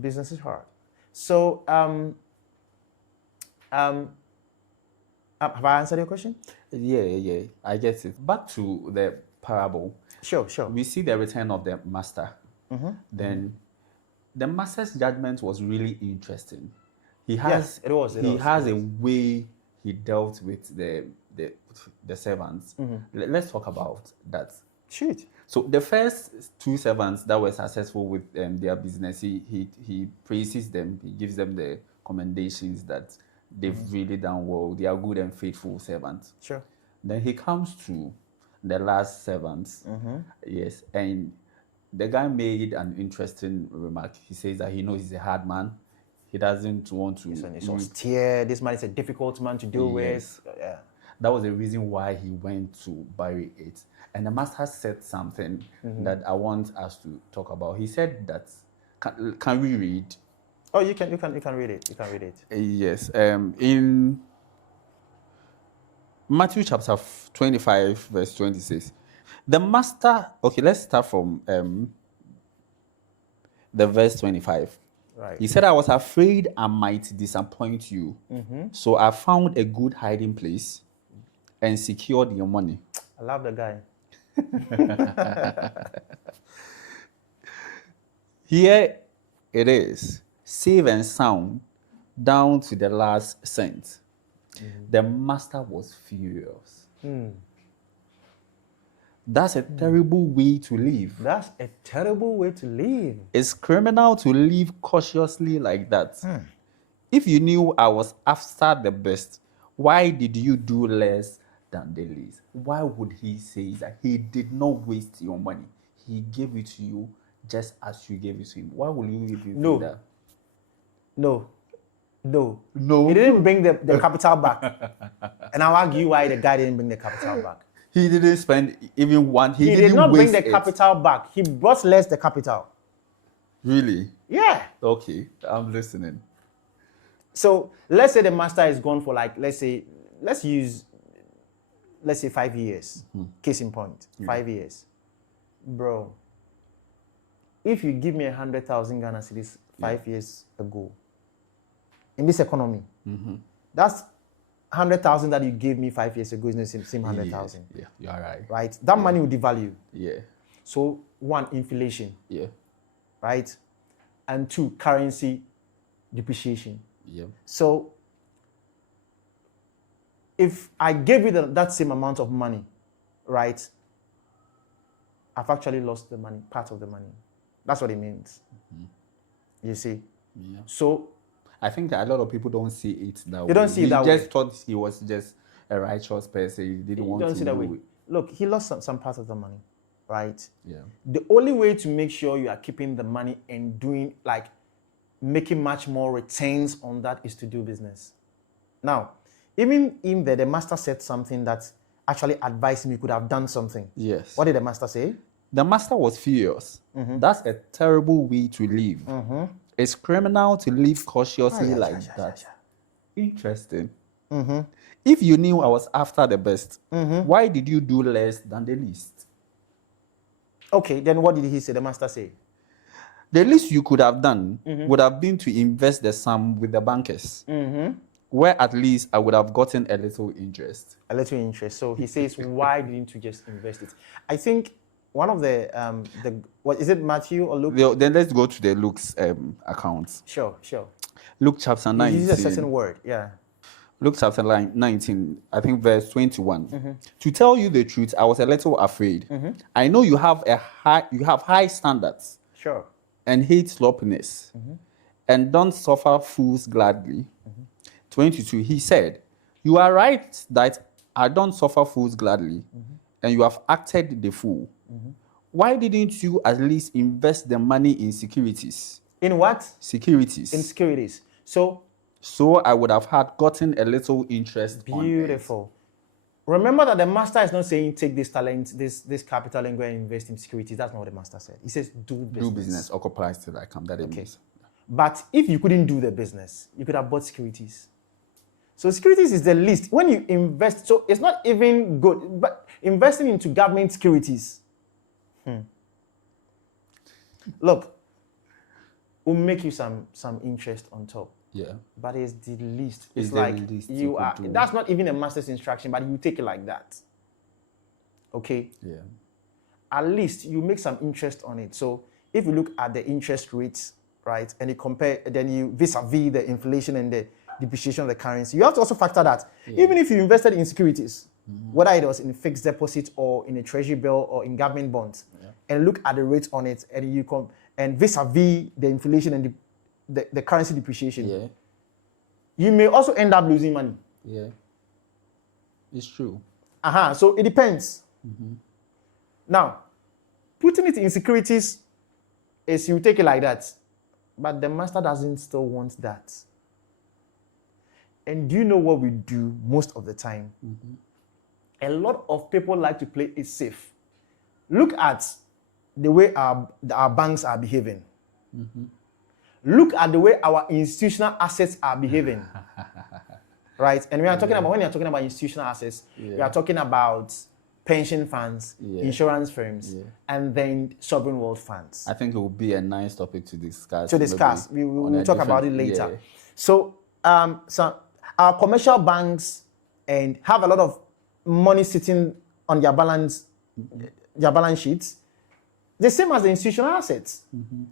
Business is hard. So Have I answered your question? Yeah, I get it. Back to the parable. Sure. We see the return of the master. Then the master's judgment was really interesting. He has it was. a way he dealt with the servants. Let's talk about that. Shoot. So the first two servants that were successful with their business, he praises them. He gives them the commendations that they've really done well. They are good and faithful servants. Sure. Then he comes to the last servants. Yes, and the guy made an interesting remark. He says that he knows he's a hard man. He doesn't want to. It's austere. This man is a difficult man to deal with. Yeah. That was the reason why he went to bury it. And the master said something that I want us to talk about. He said that, can we read? Oh, you can read it. You can read it. Yes. In Matthew chapter 25, verse 26. The master, okay, let's start from the verse 25. Right. He said, I was afraid I might disappoint you. So I found a good hiding place and secured your money. I love the guy. Here it is, safe and sound, down to the last cent. The master was furious. That's a terrible way to live. That's a terrible way to live. It's criminal to live cautiously like that. If you knew I was after the best, why did you do less than the least? Why would he say that? He did not waste your money. He gave it to you just as you gave it to him. Why would you give it to that? No. He didn't bring the capital back. And I'll argue why the guy didn't bring the capital back. He didn't spend even one. He did not bring the capital back. He brought less the capital. Really? Yeah. Okay, I'm listening. So let's say the master is gone for let's use 5 years. Case in point, 5 years. Bro, if you give me 100,000 Ghana cedis 5 years ago, in this economy, that's 100,000 that you gave me 5 years ago is not the same 100,000. Yeah, you're right. Right? That money will devalue. Yeah. So, one, inflation. Yeah. Right? And two, currency depreciation. Yeah. So, if I gave you that same amount of money, right, I've actually lost the money, part of the money. That's what it means. You see? Yeah. So, I think that a lot of people don't see it that way. They don't see it that way. He just thought he was just a righteous person. He didn't want to see that way. do it. Look, he lost some part of the money, right? Yeah. The only way to make sure you are keeping the money and doing making much more returns on that is to do business. Now, even in there, the master said something that actually advised him he could have done something. Yes. What did the master say? The master was furious. That's a terrible way to live. It's criminal to live cautiously that. Interesting. If you knew I was after the best, why did you do less than the least? Okay, then what did he say? The master say? The least you could have done would have been to invest the sum with the bankers, where at least I would have gotten a little interest. A little interest. So he says, why didn't you just invest it? I think one of the what is it, Matthew or Luke? Then let's go to the Luke's accounts. Sure. Luke chapter 19. He uses a certain word, yeah. Luke chapter 19, I think verse 21. To tell you the truth, I was a little afraid. I know you have high standards. Sure. And hate sloppiness. And don't suffer fools gladly. 22, he said, you are right that I don't suffer fools gladly, and you have acted the fool. Why didn't you at least invest the money in securities? In what? Securities. In securities. So I would have gotten a little interest. Beautiful. Remember that the master is not saying take this talent, this capital and go and invest in securities. That's not what the master said. He says do business. Do business, occupy till I come. That okay. But if you couldn't do the business, you could have bought securities. So securities is the least. When you invest, so it's not even good, but investing into government securities. Look, will make you some interest on top. Yeah. But it's the least. It's It's the like least you you could are. do. That's not even a master's instruction, but you take it like that. Okay. Yeah. At least you make some interest on it. So if you look at the interest rates, right, and you compare, then you vis-a-vis the inflation and the depreciation of the currency, you have to also factor that. Even if you invested in securities, whether it was in fixed deposit or in a treasury bill or in government bonds, and look at the rates on it, and you come and vis-a-vis the inflation and the currency depreciation, you may also end up losing money. Yeah. It's true. So it depends. Now, putting it in securities is you take it like that, but the master doesn't still want that. And do you know what we do most of the time? A lot of people like to play it safe. Look at the way our banks are behaving. Look at the way our institutional assets are behaving. Right? And when you're talking about institutional assets, we are talking about pension funds, insurance firms, and then sovereign wealth funds. I think it would be a nice topic to discuss. We will talk about it later. So our commercial banks and have a lot of money sitting on their balance sheets, the same as the institutional assets.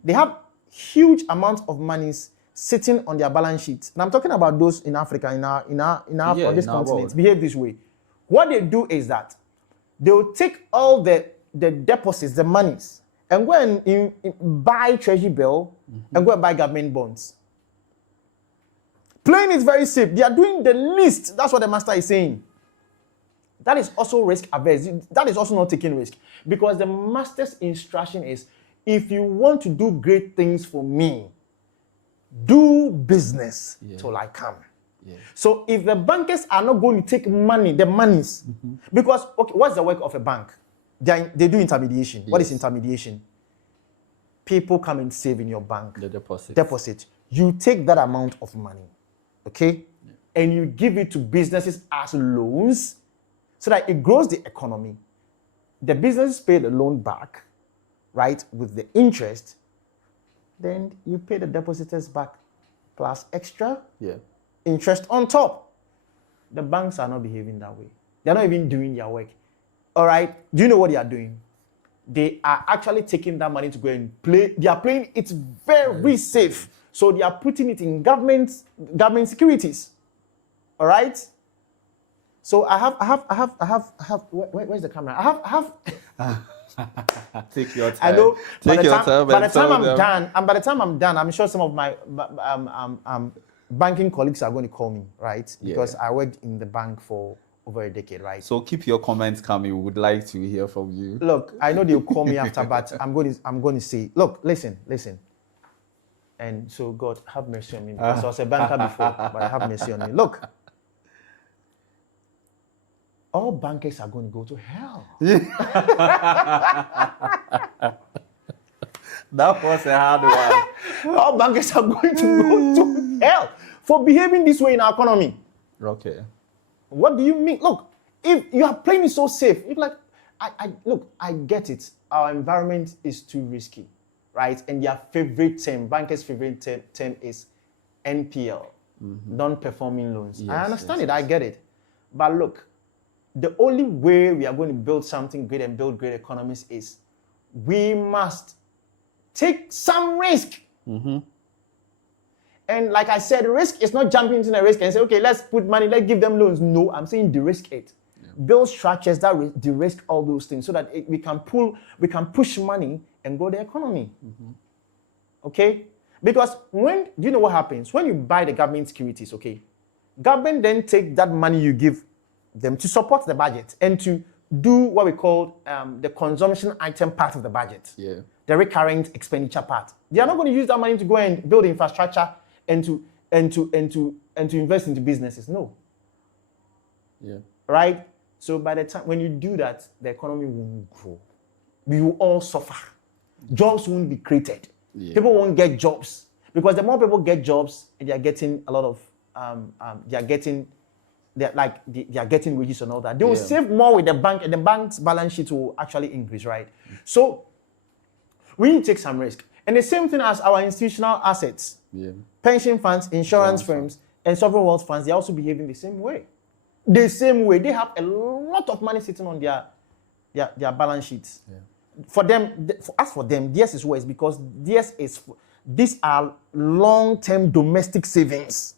They have huge amounts of monies sitting on their balance sheets. And I'm talking about those in Africa, on this continent, behave this way. What they do is that they will take all the deposits, the monies, and go and buy treasury bill and go and buy government bonds. Playing is very safe. They are doing the least. That's what the master is saying. That is also risk averse. That is also not taking risk. Because the master's instruction is, if you want to do great things for me, do business till I come. So if the bankers are not going to take money, the monies, because what's the work of a bank? They do intermediation. What is intermediation? People come and save in your bank. The deposit. Deposit. You take that amount of money, okay, and you give it to businesses as loans, so that it grows the economy. The businesses pay the loan back, right, with the interest. Then you pay the depositors back plus extra interest on top. The banks are not behaving that way. They're not even doing their work. All right. Do you know what they are doing? They are actually taking that money to go and play. They are playing it very safe. So they are putting it in government securities. All right. So I have. Where's the camera? I have. Take your time. I know. By the time I'm done, I'm sure some of my banking colleagues are going to call me, right? Because I worked in the bank for over a decade, right? So keep your comments coming. We would like to hear from you. Look, I know they'll call me after, but I'm going to say, look, listen. And so God, have mercy on me, because I was a banker before, but have mercy on me. Look, all bankers are going to go to hell. That was a hard one. All bankers are going to go to hell for behaving this way in our economy. Okay. What do you mean? Look, if you are playing it so safe, it's like, I get it. Our environment is too risky, right? And their favorite term, bankers' favorite term is NPL, non-performing loans. I understand it. I get it. But look, the only way we are going to build something great and build great economies is we must take some risk. And like I said, risk is not jumping into the risk and say, okay, let's put money, let's give them loans. No, I'm saying de-risk it. Build structures that de-risk all those things so that we can push money and grow the economy. Okay? Because do you know what happens? When you buy the government securities, okay, government then take that money you give them to support the budget and to do what we call the consumption item part of the budget, the recurrent expenditure part. They are not going to use that money to go and build infrastructure and to invest into businesses. No. Right? So by the time when you do that, the economy won't grow. We will all suffer. Jobs won't be created. People won't get jobs because the more people get jobs, they are getting a lot of they are getting wages and all that. They will save more with the bank, and the bank's balance sheet will actually increase, right? So we need to take some risk. And the same thing as our institutional assets, pension funds, insurance firms, and sovereign wealth funds, they're also behaving the same way. The same way. They have a lot of money sitting on their balance sheets. For them, as for them, theirs is worse because these are long-term domestic savings.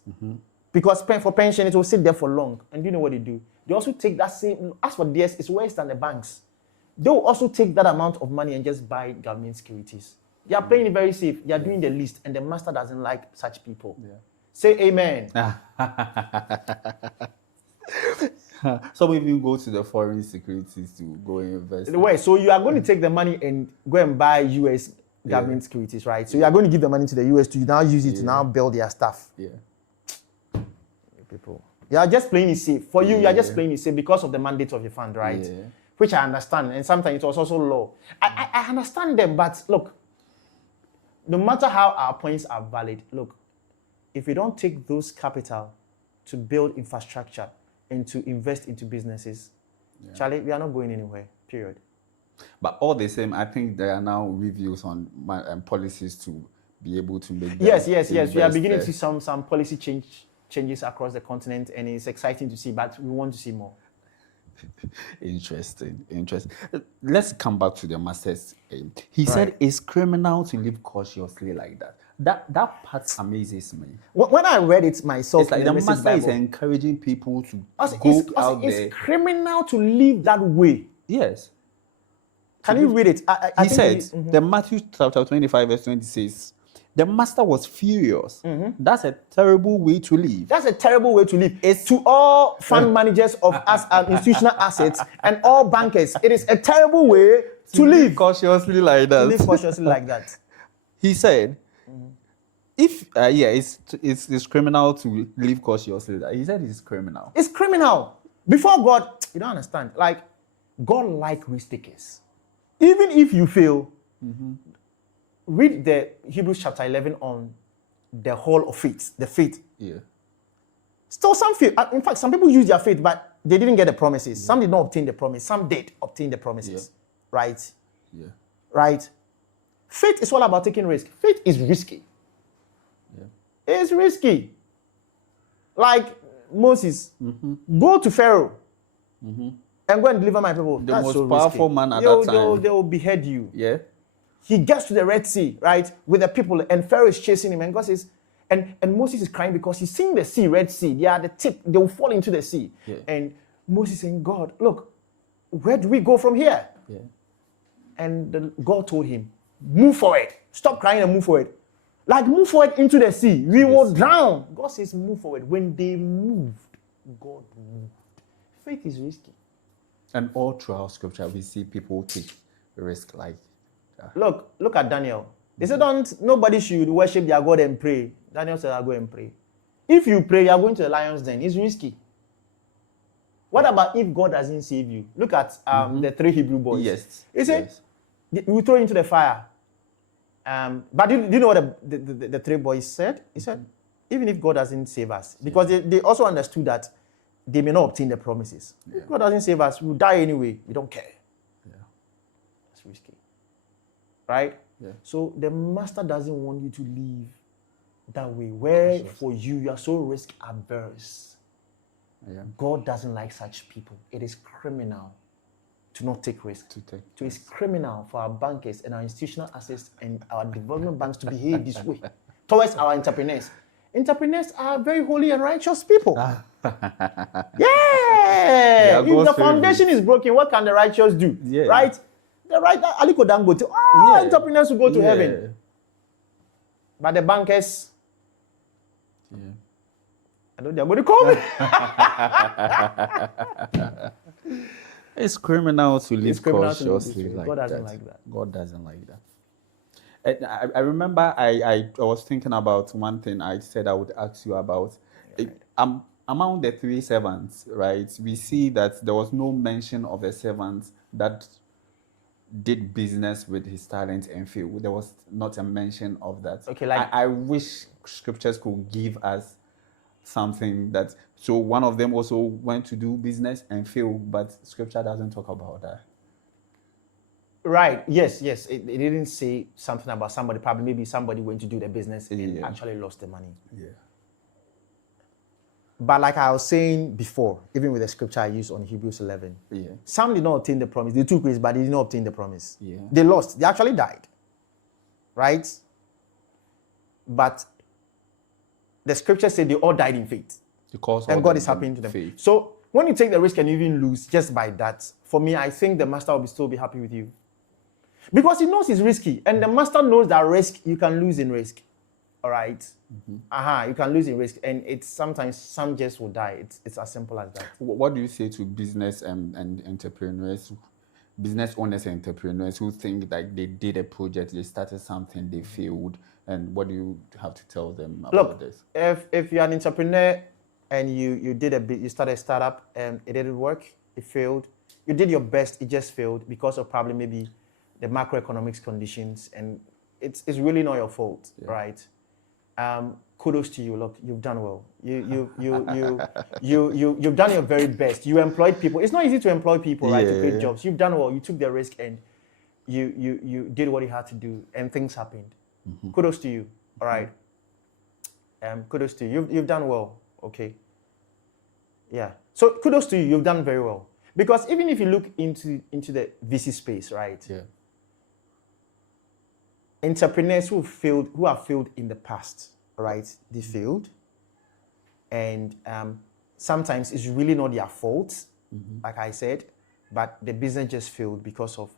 Because for pension, it will sit there for long. And you know what they do? They also take that same, as for theirs, it's worse than the banks. They will also take that amount of money and just buy government securities. They are playing it very safe. They are doing the least, and the master doesn't like such people. Say amen. Some even go to the foreign securities to go and invest. Wait, so you are going to take the money and go and buy US government securities, right? So you are going to give the money to the US to now use it to now build their stuff. People. You are just playing it safe. For you, you are just playing it safe because of the mandate of your fund, right? Which I understand. And sometimes it was also law. I understand them, but look, no matter how our points are valid, look, if we don't take those capital to build infrastructure and to invest into businesses, Charlie, we are not going anywhere, period. But all the same, I think there are now reviews on policies to be able to make Yes. We are beginning to see some policy changes across the continent, and it's exciting to see, but we want to see more. Interesting. Let's come back to the master's aim. He said it's criminal to live cautiously like that. That part amazes me. When I read it myself, it's like the master is encouraging people to go out there. It's criminal to live that way. Yes. Can you read it? He said, the Matthew chapter 25 verse 20 says, the master was furious. That's a terrible way to live. That's a terrible way to live. It's to all fund managers of institutional assets and all bankers. It is a terrible way to live cautiously like that. To live cautiously like that. He said, if it's criminal to live cautiously. He said it's criminal. It's criminal. Before God, you don't understand. Like, God like risk takers. Even if you fail, read the Hebrews chapter 11 on the whole of faith, the faith. Still some fail. In fact, some people use their faith, but they didn't get the promises. Some did not obtain the promise. Some did obtain the promises. Right? Right? Faith is all about taking risk. Faith is risky. It's risky. Like Moses, go to Pharaoh and go and deliver my people. The most powerful man at that time. They will behead you. He gets to the Red Sea, right, with the people, and Pharaoh is chasing him, and God says, and Moses is crying because he's seeing the sea, Red Sea. They are the tip, they will fall into the sea. And Moses saying, God, look, where do we go from here? And God told him, move forward. Stop crying and move forward. Like, move forward into the sea. We will drown. God says, move forward. When they moved, God moved. Faith is risky. And all throughout scripture, we see people take risk like Look at Daniel. They said, nobody should worship their God and pray. Daniel said, I'll go and pray. If you pray, you're going to the lion's den. It's risky. What about if God doesn't save you? Look at the 3 Hebrew boys. He said, we throw into the fire. But do you know what the 3 boys said? He said, even if God doesn't save us, because they also understood that they may not obtain the promises. If God doesn't save us, we'll die anyway. We don't care. It's risky. Right? So the master doesn't want you to live that way, where for you are so risk averse. God doesn't like such people. It is criminal to not take risk. It's criminal for our bankers and our institutional assets and our development banks to behave this way towards our entrepreneurs. Entrepreneurs are very holy and righteous people. If the foundation is broken, what can the righteous do? Right? The right Aliko Dangote, entrepreneurs will go to heaven. But the bankers, I know they're going to call me. It's criminal to live cautiously like God doesn't like that. God doesn't like that. And I remember I was thinking about one thing I said I would ask you about. Among the 3 servants, right, we see that there was no mention of a servant that did business with his talent and failed. There was not a mention of that. I wish scriptures could give us something that, so one of them also went to do business and failed, but scripture doesn't talk about that. Right. Yes. Yes. It didn't say something about somebody. Probably maybe somebody went to do the business and Yeah. actually lost the money. Yeah. But like I was saying before, even with the scripture I used on Hebrews 11, Yeah. some did not obtain the promise. They took risks, but they did not obtain the promise. Yeah. They lost. They actually died. Right? But the scripture said they all died in faith. Because And God is happening to them. faith. So when you take the risk and you even lose just by that, for me, I think the master will still be happy with you. Because he knows it's risky. And the master knows that risk, you can lose in risk. All right? You can lose in risk. And it's sometimes some just will die. It's as simple as that. What do you say to business and entrepreneurs, business owners and entrepreneurs who think like they did a project, they started something, they failed, and what do you have to tell them about this? If you're an entrepreneur and you did you started a startup and it didn't work, it failed, you did your best, it just failed because of probably maybe the macroeconomics conditions, and it's really not your fault, right? Kudos to you. Look, you've done well. You've done your very best. You employed people. It's not easy to employ people, right? To create jobs. You've done well. You took the risk and you did what you had to do, and things happened. Kudos to you. All right. Kudos to you. You've done well. Okay. Yeah. So kudos to you. You've done very well. Because even if you look into the VC space, right? Yeah. Entrepreneurs who have failed in the past, right? They failed, and sometimes it's really not their fault, like I said, but the business just failed because of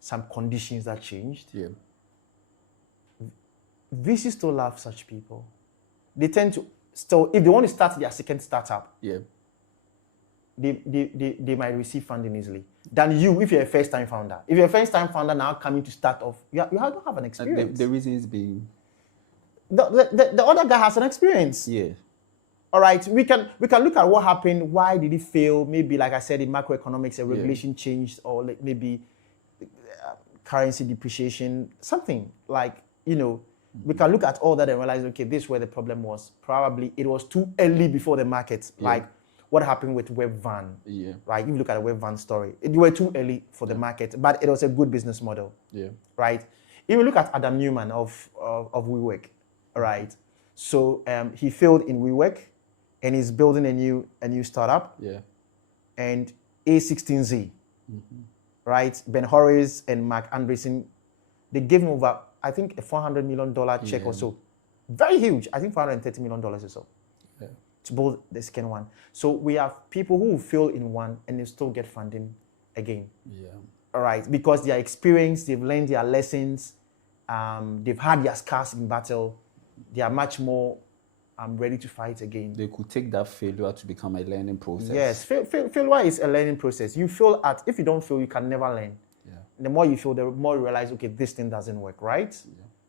some conditions that changed. Yeah. VC still love such people. They tend to still, if they want to start their second startup, Yeah. they might receive funding easily than you if you're a first-time founder. If you're a first-time founder now coming to start off, you don't have an experience. The reason is being the other guy has an experience. Yeah. All right, we can look at what happened. Why did it fail? Maybe, like I said, in macroeconomics, a regulation changed, or like maybe currency depreciation, something like, we can look at all that and realize, okay, this is where the problem was. Probably it was too early before the market. Like what happened with Webvan, right? If you look at the Webvan story, it were too early for the market, but it was a good business model, right? If you look at Adam Newman of WeWork, right? So he failed in WeWork, and he's building a new startup, and A16Z, right? Ben Horowitz and Mark Andreessen, they gave him over, I think, a $400 million check or so. Very huge. I think $430 million or so. To build the second one. So we have people who fail in one and they still get funding again. All right, because their experience, they've learned their lessons, they've had their scars in battle, they are much more ready to fight again. They could take that failure to become a learning process. Yes, failure is a learning process. You fail if you don't fail, you can never learn. The more you fail, the more you realize, okay, this thing doesn't work, right?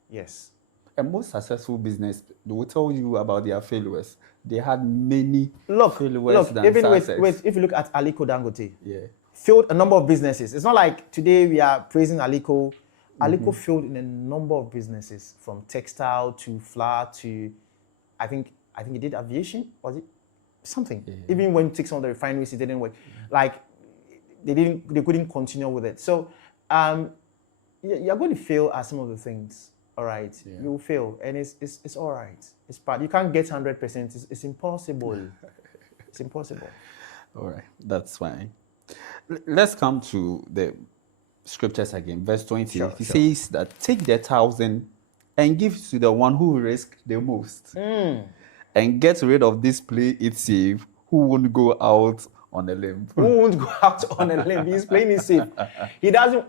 Yes. And most successful business, they will tell you about their failures. They had many Look, failures than even success. if you look at Aliko Dangote, failed a number of businesses. It's not like today we are praising Aliko. Aliko failed in a number of businesses, from textile to flour to, I think he did aviation, was it? Something. Even when you take some of the refineries, it didn't work. Like they couldn't continue with it. So you're going to fail at some of the things. All right, you will fail, and it's all right. It's part. You can't get 100%. It's impossible. It's impossible. All right, that's fine. Let's come to the scriptures again. Verse 20. He says that take the 1,000 and give to the one who risked the most, and get rid of this play it safe, who won't go out on a limb. Who won't go out on a limb? He's playing it safe. He doesn't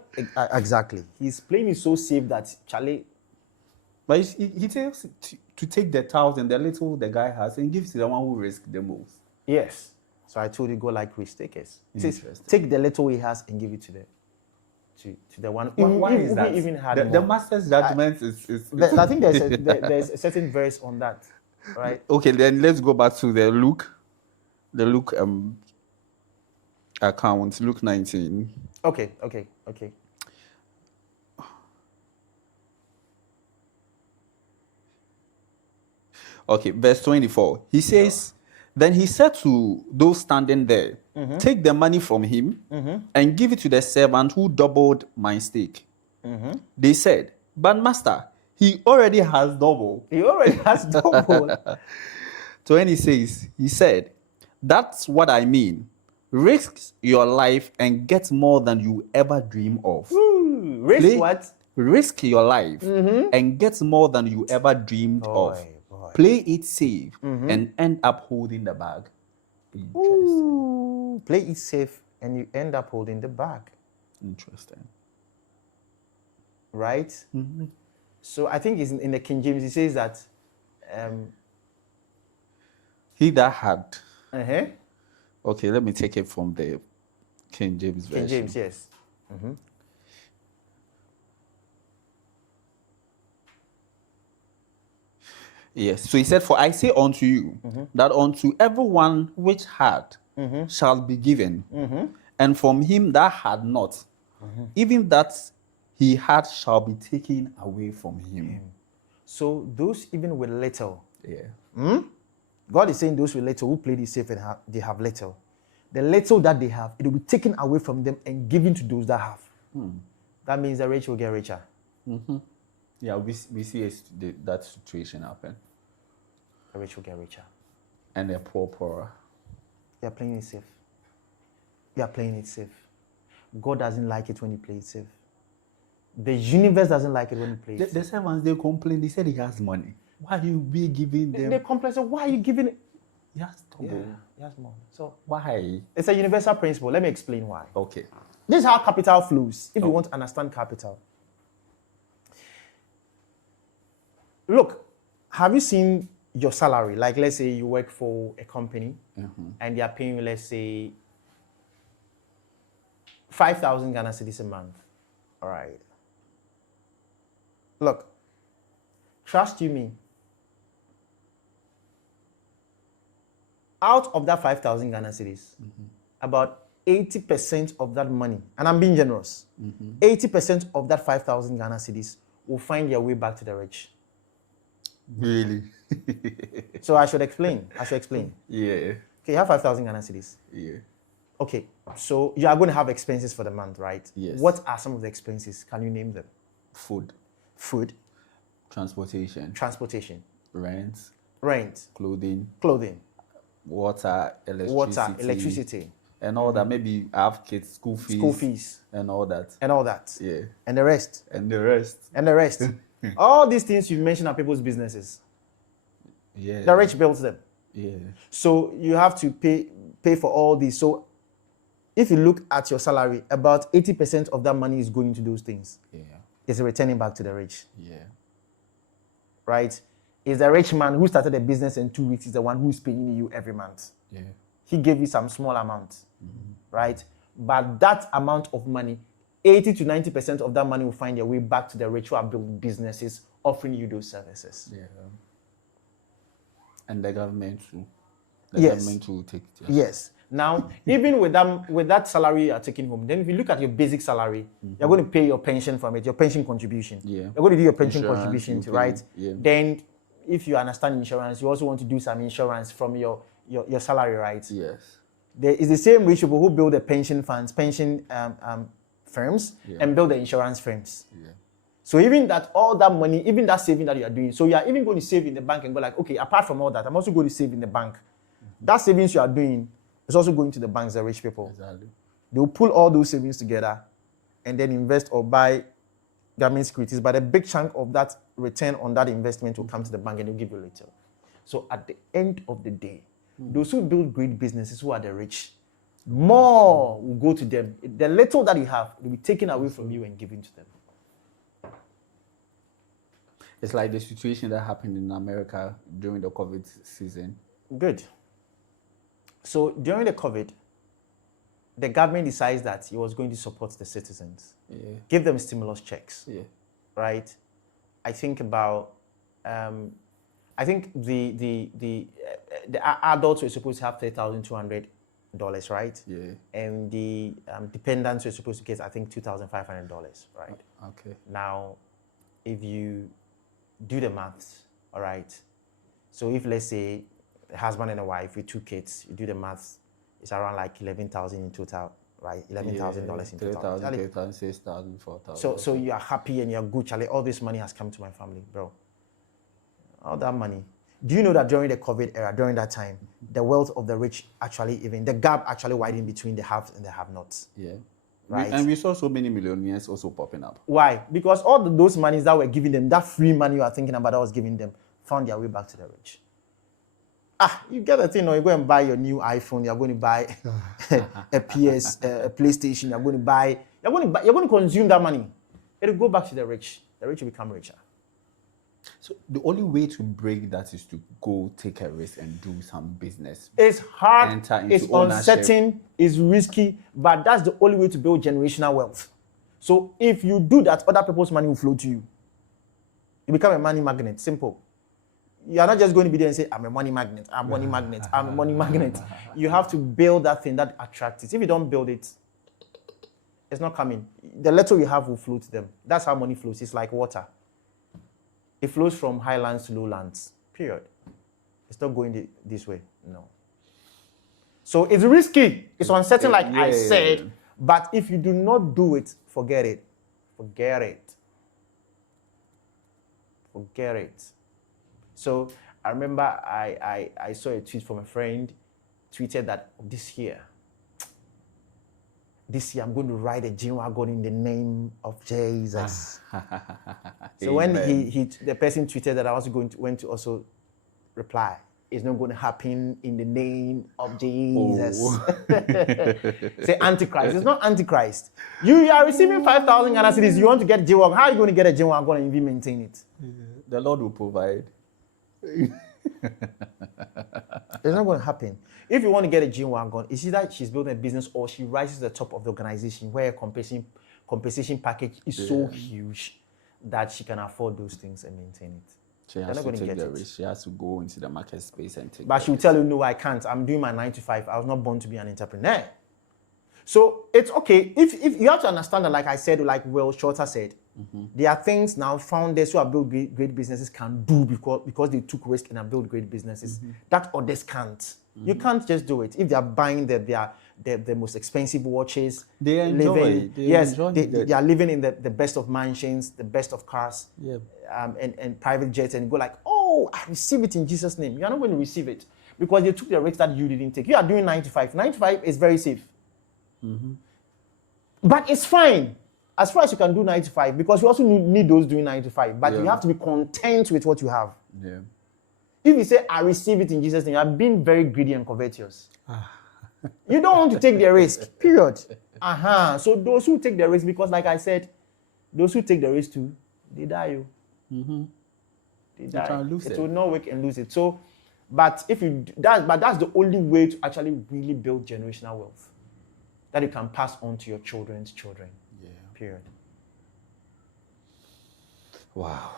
exactly. He's playing it so safe that Charlie. But he tells to take the 1,000, the little the guy has, and give to the one who risked the most. Yes. So I told you, go like risk takers. He says, take the little he has and give it to the one. Why is that? Even had the master's judgment is I think there's a certain verse on that, right? Okay, then let's go back to the Luke account, Luke 19. Okay. Okay, verse 24. He says, Then he said to those standing there, take the money from him and give it to the servant who doubled my stake. They said, but master, he already has double. He already has double. So when he said, that's what I mean. Risk your life and get more than you ever dream of. Risk what? Risk your life and get more than you ever dreamed of. Boy. Play it safe and end up holding the bag. Ooh, play it safe and you end up holding the bag. Interesting. Right? So I think it's in the King James, he says that he that had. Uh-huh. Okay, let me take it from the King James version. King James, yes. Yes. So he said, for I say unto you that unto everyone which had shall be given, and from him that had not, even that he had shall be taken away from him. So those even with little, Yeah. God is saying those with little who play this safe and they have little. The little that they have, it will be taken away from them and given to those that have. That means the rich will get richer. Yeah, we see that situation happen. The rich will get richer. And the poor poorer. You are playing it safe. You are playing it safe. God doesn't like it when you play it safe. The universe doesn't like it when you play it safe. The servants, they complain, they said he has money. Why you be giving them? They complain, so why are you giving it? He has double. He has more. So why? it's a universal principle. Let me explain why. Okay. This is how capital flows, if you want to understand capital. Look, have you seen your salary? Like, let's say you work for a company and they are paying you, let's say, 5,000 Ghana cedis a month. All right. Look, trust you me. Out of that 5,000 Ghana cedis, about 80% of that money, and I'm being generous, 80% of that 5,000 Ghana cedis will find their way back to the rich. Really? So I should explain. Yeah. Okay, you have 5,000 Ghana cedis. Yeah. Okay, so you are going to have expenses for the month, right? Yes. What are some of the expenses? Can you name them? Food. Transportation, Rent. Clothing. Water, electricity. And all that. Maybe I have kids, school fees. And all that. Yeah. And the rest. All these things you mentioned are people's businesses. Yeah. The rich builds them. Yeah. So you have to pay for all these. So if you look at your salary, about 80% of that money is going to those things. Yeah. It's returning back to the rich. Yeah. Right? Is the rich man who started a business in 2 weeks is the one who is paying you every month. Yeah. He gave you some small amount, right? But that amount of money, 80 to 90% of that money will find their way back to the rich who are building businesses, offering you those services. Yeah. And the government too. Government will take it. Yes. Now, even with that salary you're taking home, then if you look at your basic salary, you're going to pay your pension from it, your pension contribution. Yeah. You're going to do your pension contribution, right? Yeah. Then, if you understand insurance, you also want to do some insurance from your salary, right? Yes. There is the same rich people who build the pension funds, pension firms, and build the insurance firms. Yeah. So even that, all that money, even that saving that you are doing, so you are even going to save in the bank and go like, okay, apart from all that, I'm also going to save in the bank. That savings you are doing is also going to the banks, the rich people. Exactly. They will pull all those savings together and then invest or buy government securities. But a big chunk of that return on that investment will come to the bank and they'll give you little. So at the end of the day, those who build great businesses, who are the rich, more will go to them. The little that you have will be taken away from you and given to them. It's like the situation that happened in America during the COVID season. Good. So during the COVID, the government decides that it was going to support the citizens, give them stimulus checks, right? I think about, I think the adults were supposed to have $3,200, right? Yeah. And the dependents were supposed to get, I think, $2,500, right? Okay. Now, if you do the maths, all right. So if let's say a husband and a wife with 2 kids. You do the maths, it's around like 11,000 in total, right? $11,000 in total. 3,000, Charlie, 3,000, 6,000, 4,000. so you are happy and you're good, Charlie. All this money has come to my family, bro. All that money. Do you know that during the COVID era, during that time, the wealth of the rich actually, even the gap actually widened between the haves and the have-nots? Yeah. Right. And we saw so many millionaires also popping up. Why? Because all those monies that were giving them, that free money you are thinking about that was giving them, found their way back to the rich. You get the thing, or you go and buy your new iPhone, you're going to buy a PlayStation, you're going to consume that money. It'll go back to the rich. The rich will become richer. So the only way to break that is to go take a risk and do some business. It's hard, Enter into it's ownership. uncertain, it's risky, but that's the only way to build generational wealth. So if you do that, other people's money will flow to you. You become a money magnet, simple. You are not just going to be there and say, I'm a money magnet, I'm a money magnet, I'm a money magnet. You have to build that thing that attracts it. If you don't build it, it's not coming. The little you have will flow to them. That's how money flows. It's like water. It flows from highlands to lowlands, period. It's not going this way, no. So it's risky. It's uncertain, like I said. But if you do not do it, forget it. Forget it. Forget it. So I remember I saw a tweet from a friend, tweeted that this year I'm going to ride a G-Wagon in the name of Jesus. So when the person tweeted that, I was went to also reply, it's not going to happen in the name of Jesus. Oh. Say Antichrist. It's not Antichrist. You are receiving 5,000 Ghana cedis. You want to get G-Wagon. How are you going to get a G-Wagon and even maintain it? The Lord will provide. It's not going to happen. If you want to get a G-Wagon, it's either she's building a business or she rises to the top of the organization where a compensation package is so huge that she can afford those things and maintain it. She has to take the risk. She has to go into the market space and take. But she will tell you, no, I can't. I'm doing my 9 to 5. I was not born to be an entrepreneur. So it's okay. If you have to understand that, like I said, like Will Shorter said, there are things now founders who have built great businesses can do because they took risk and have built great businesses that others can't. You can't just do it. If they are buying the most expensive watches, they enjoy. They are living in the best of mansions, the best of cars, and private jets, and go like, oh, I receive it in Jesus' name. You are not going to receive it because they took the risk that you didn't take. You are doing 9 to 5. 9 to 5 is very safe. But it's fine as far as you can do 9 to 5 because you also need those doing 9 to 5. But you have to be content with what you have. Yeah. If you say, I receive it in Jesus' name, you are being very greedy and covetous. You don't want to take the risk, period. So those who take the risk, because like I said, those who take the risk too, they die. They die. It will not work and lose it. So, but that's the only way to actually really build generational wealth that you can pass on to your children's children. Yeah. Period. Wow.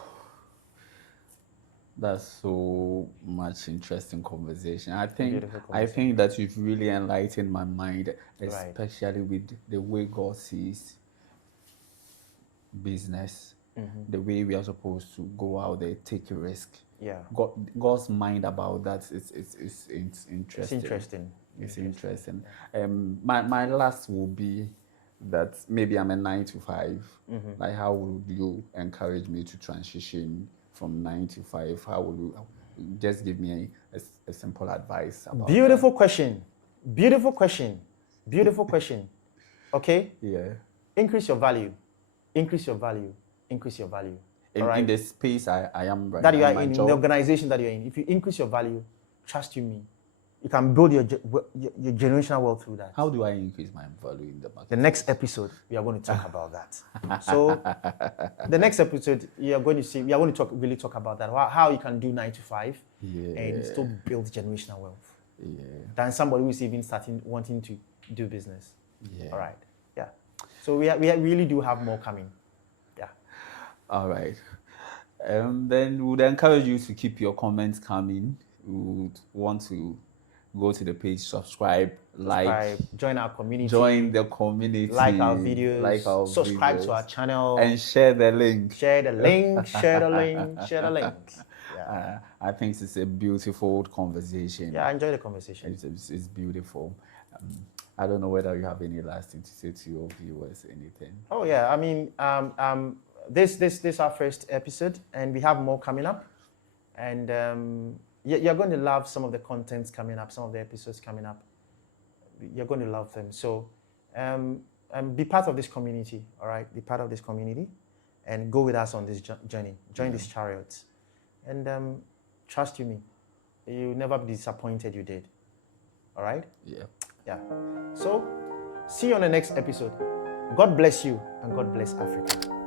That's so much interesting conversation. I think that you've really enlightened my mind, especially with the way God sees business, the way we are supposed to go out there, take a risk. Yeah. God's mind about that is interesting. It's interesting. My last will be that maybe I'm a 9 to 5. Like, how would you encourage me to transition from 9 to 5? How would you just give me a simple advice about Beautiful question. Okay? Yeah. Increase your value. In the space I am right that now. You are in the organization that you're in. If you increase your value, trust me, you can build your generational wealth through that. How do I increase my value in the market? The next episode, we are going to talk about that. So, the next episode, we are going to really talk about that. How you can do 9 to 5 and still build generational wealth. Yeah. Than somebody who's even wanting to do business. Yeah. All right. Yeah. So we really do have more coming. Yeah. All right. Then we would encourage you to keep your comments coming. We would want to go to the page, subscribe, like, join our community, like our videos, subscribe to our channel, and share the link. Share the link. I think it's a beautiful conversation. Yeah, I enjoy the conversation. It's beautiful. I don't know whether you have any last thing to say to your viewers, anything. Oh yeah, I mean, this our first episode, and we have more coming up, and you're going to love some of the contents coming up, some of the episodes coming up. You're going to love them. So, be part of this community. All right, be part of this community, and go with us on this journey. Join this chariot, and trust you me, you'll never be disappointed you did. All right. Yeah. Yeah. So, see you on the next episode. God bless you and God bless Africa.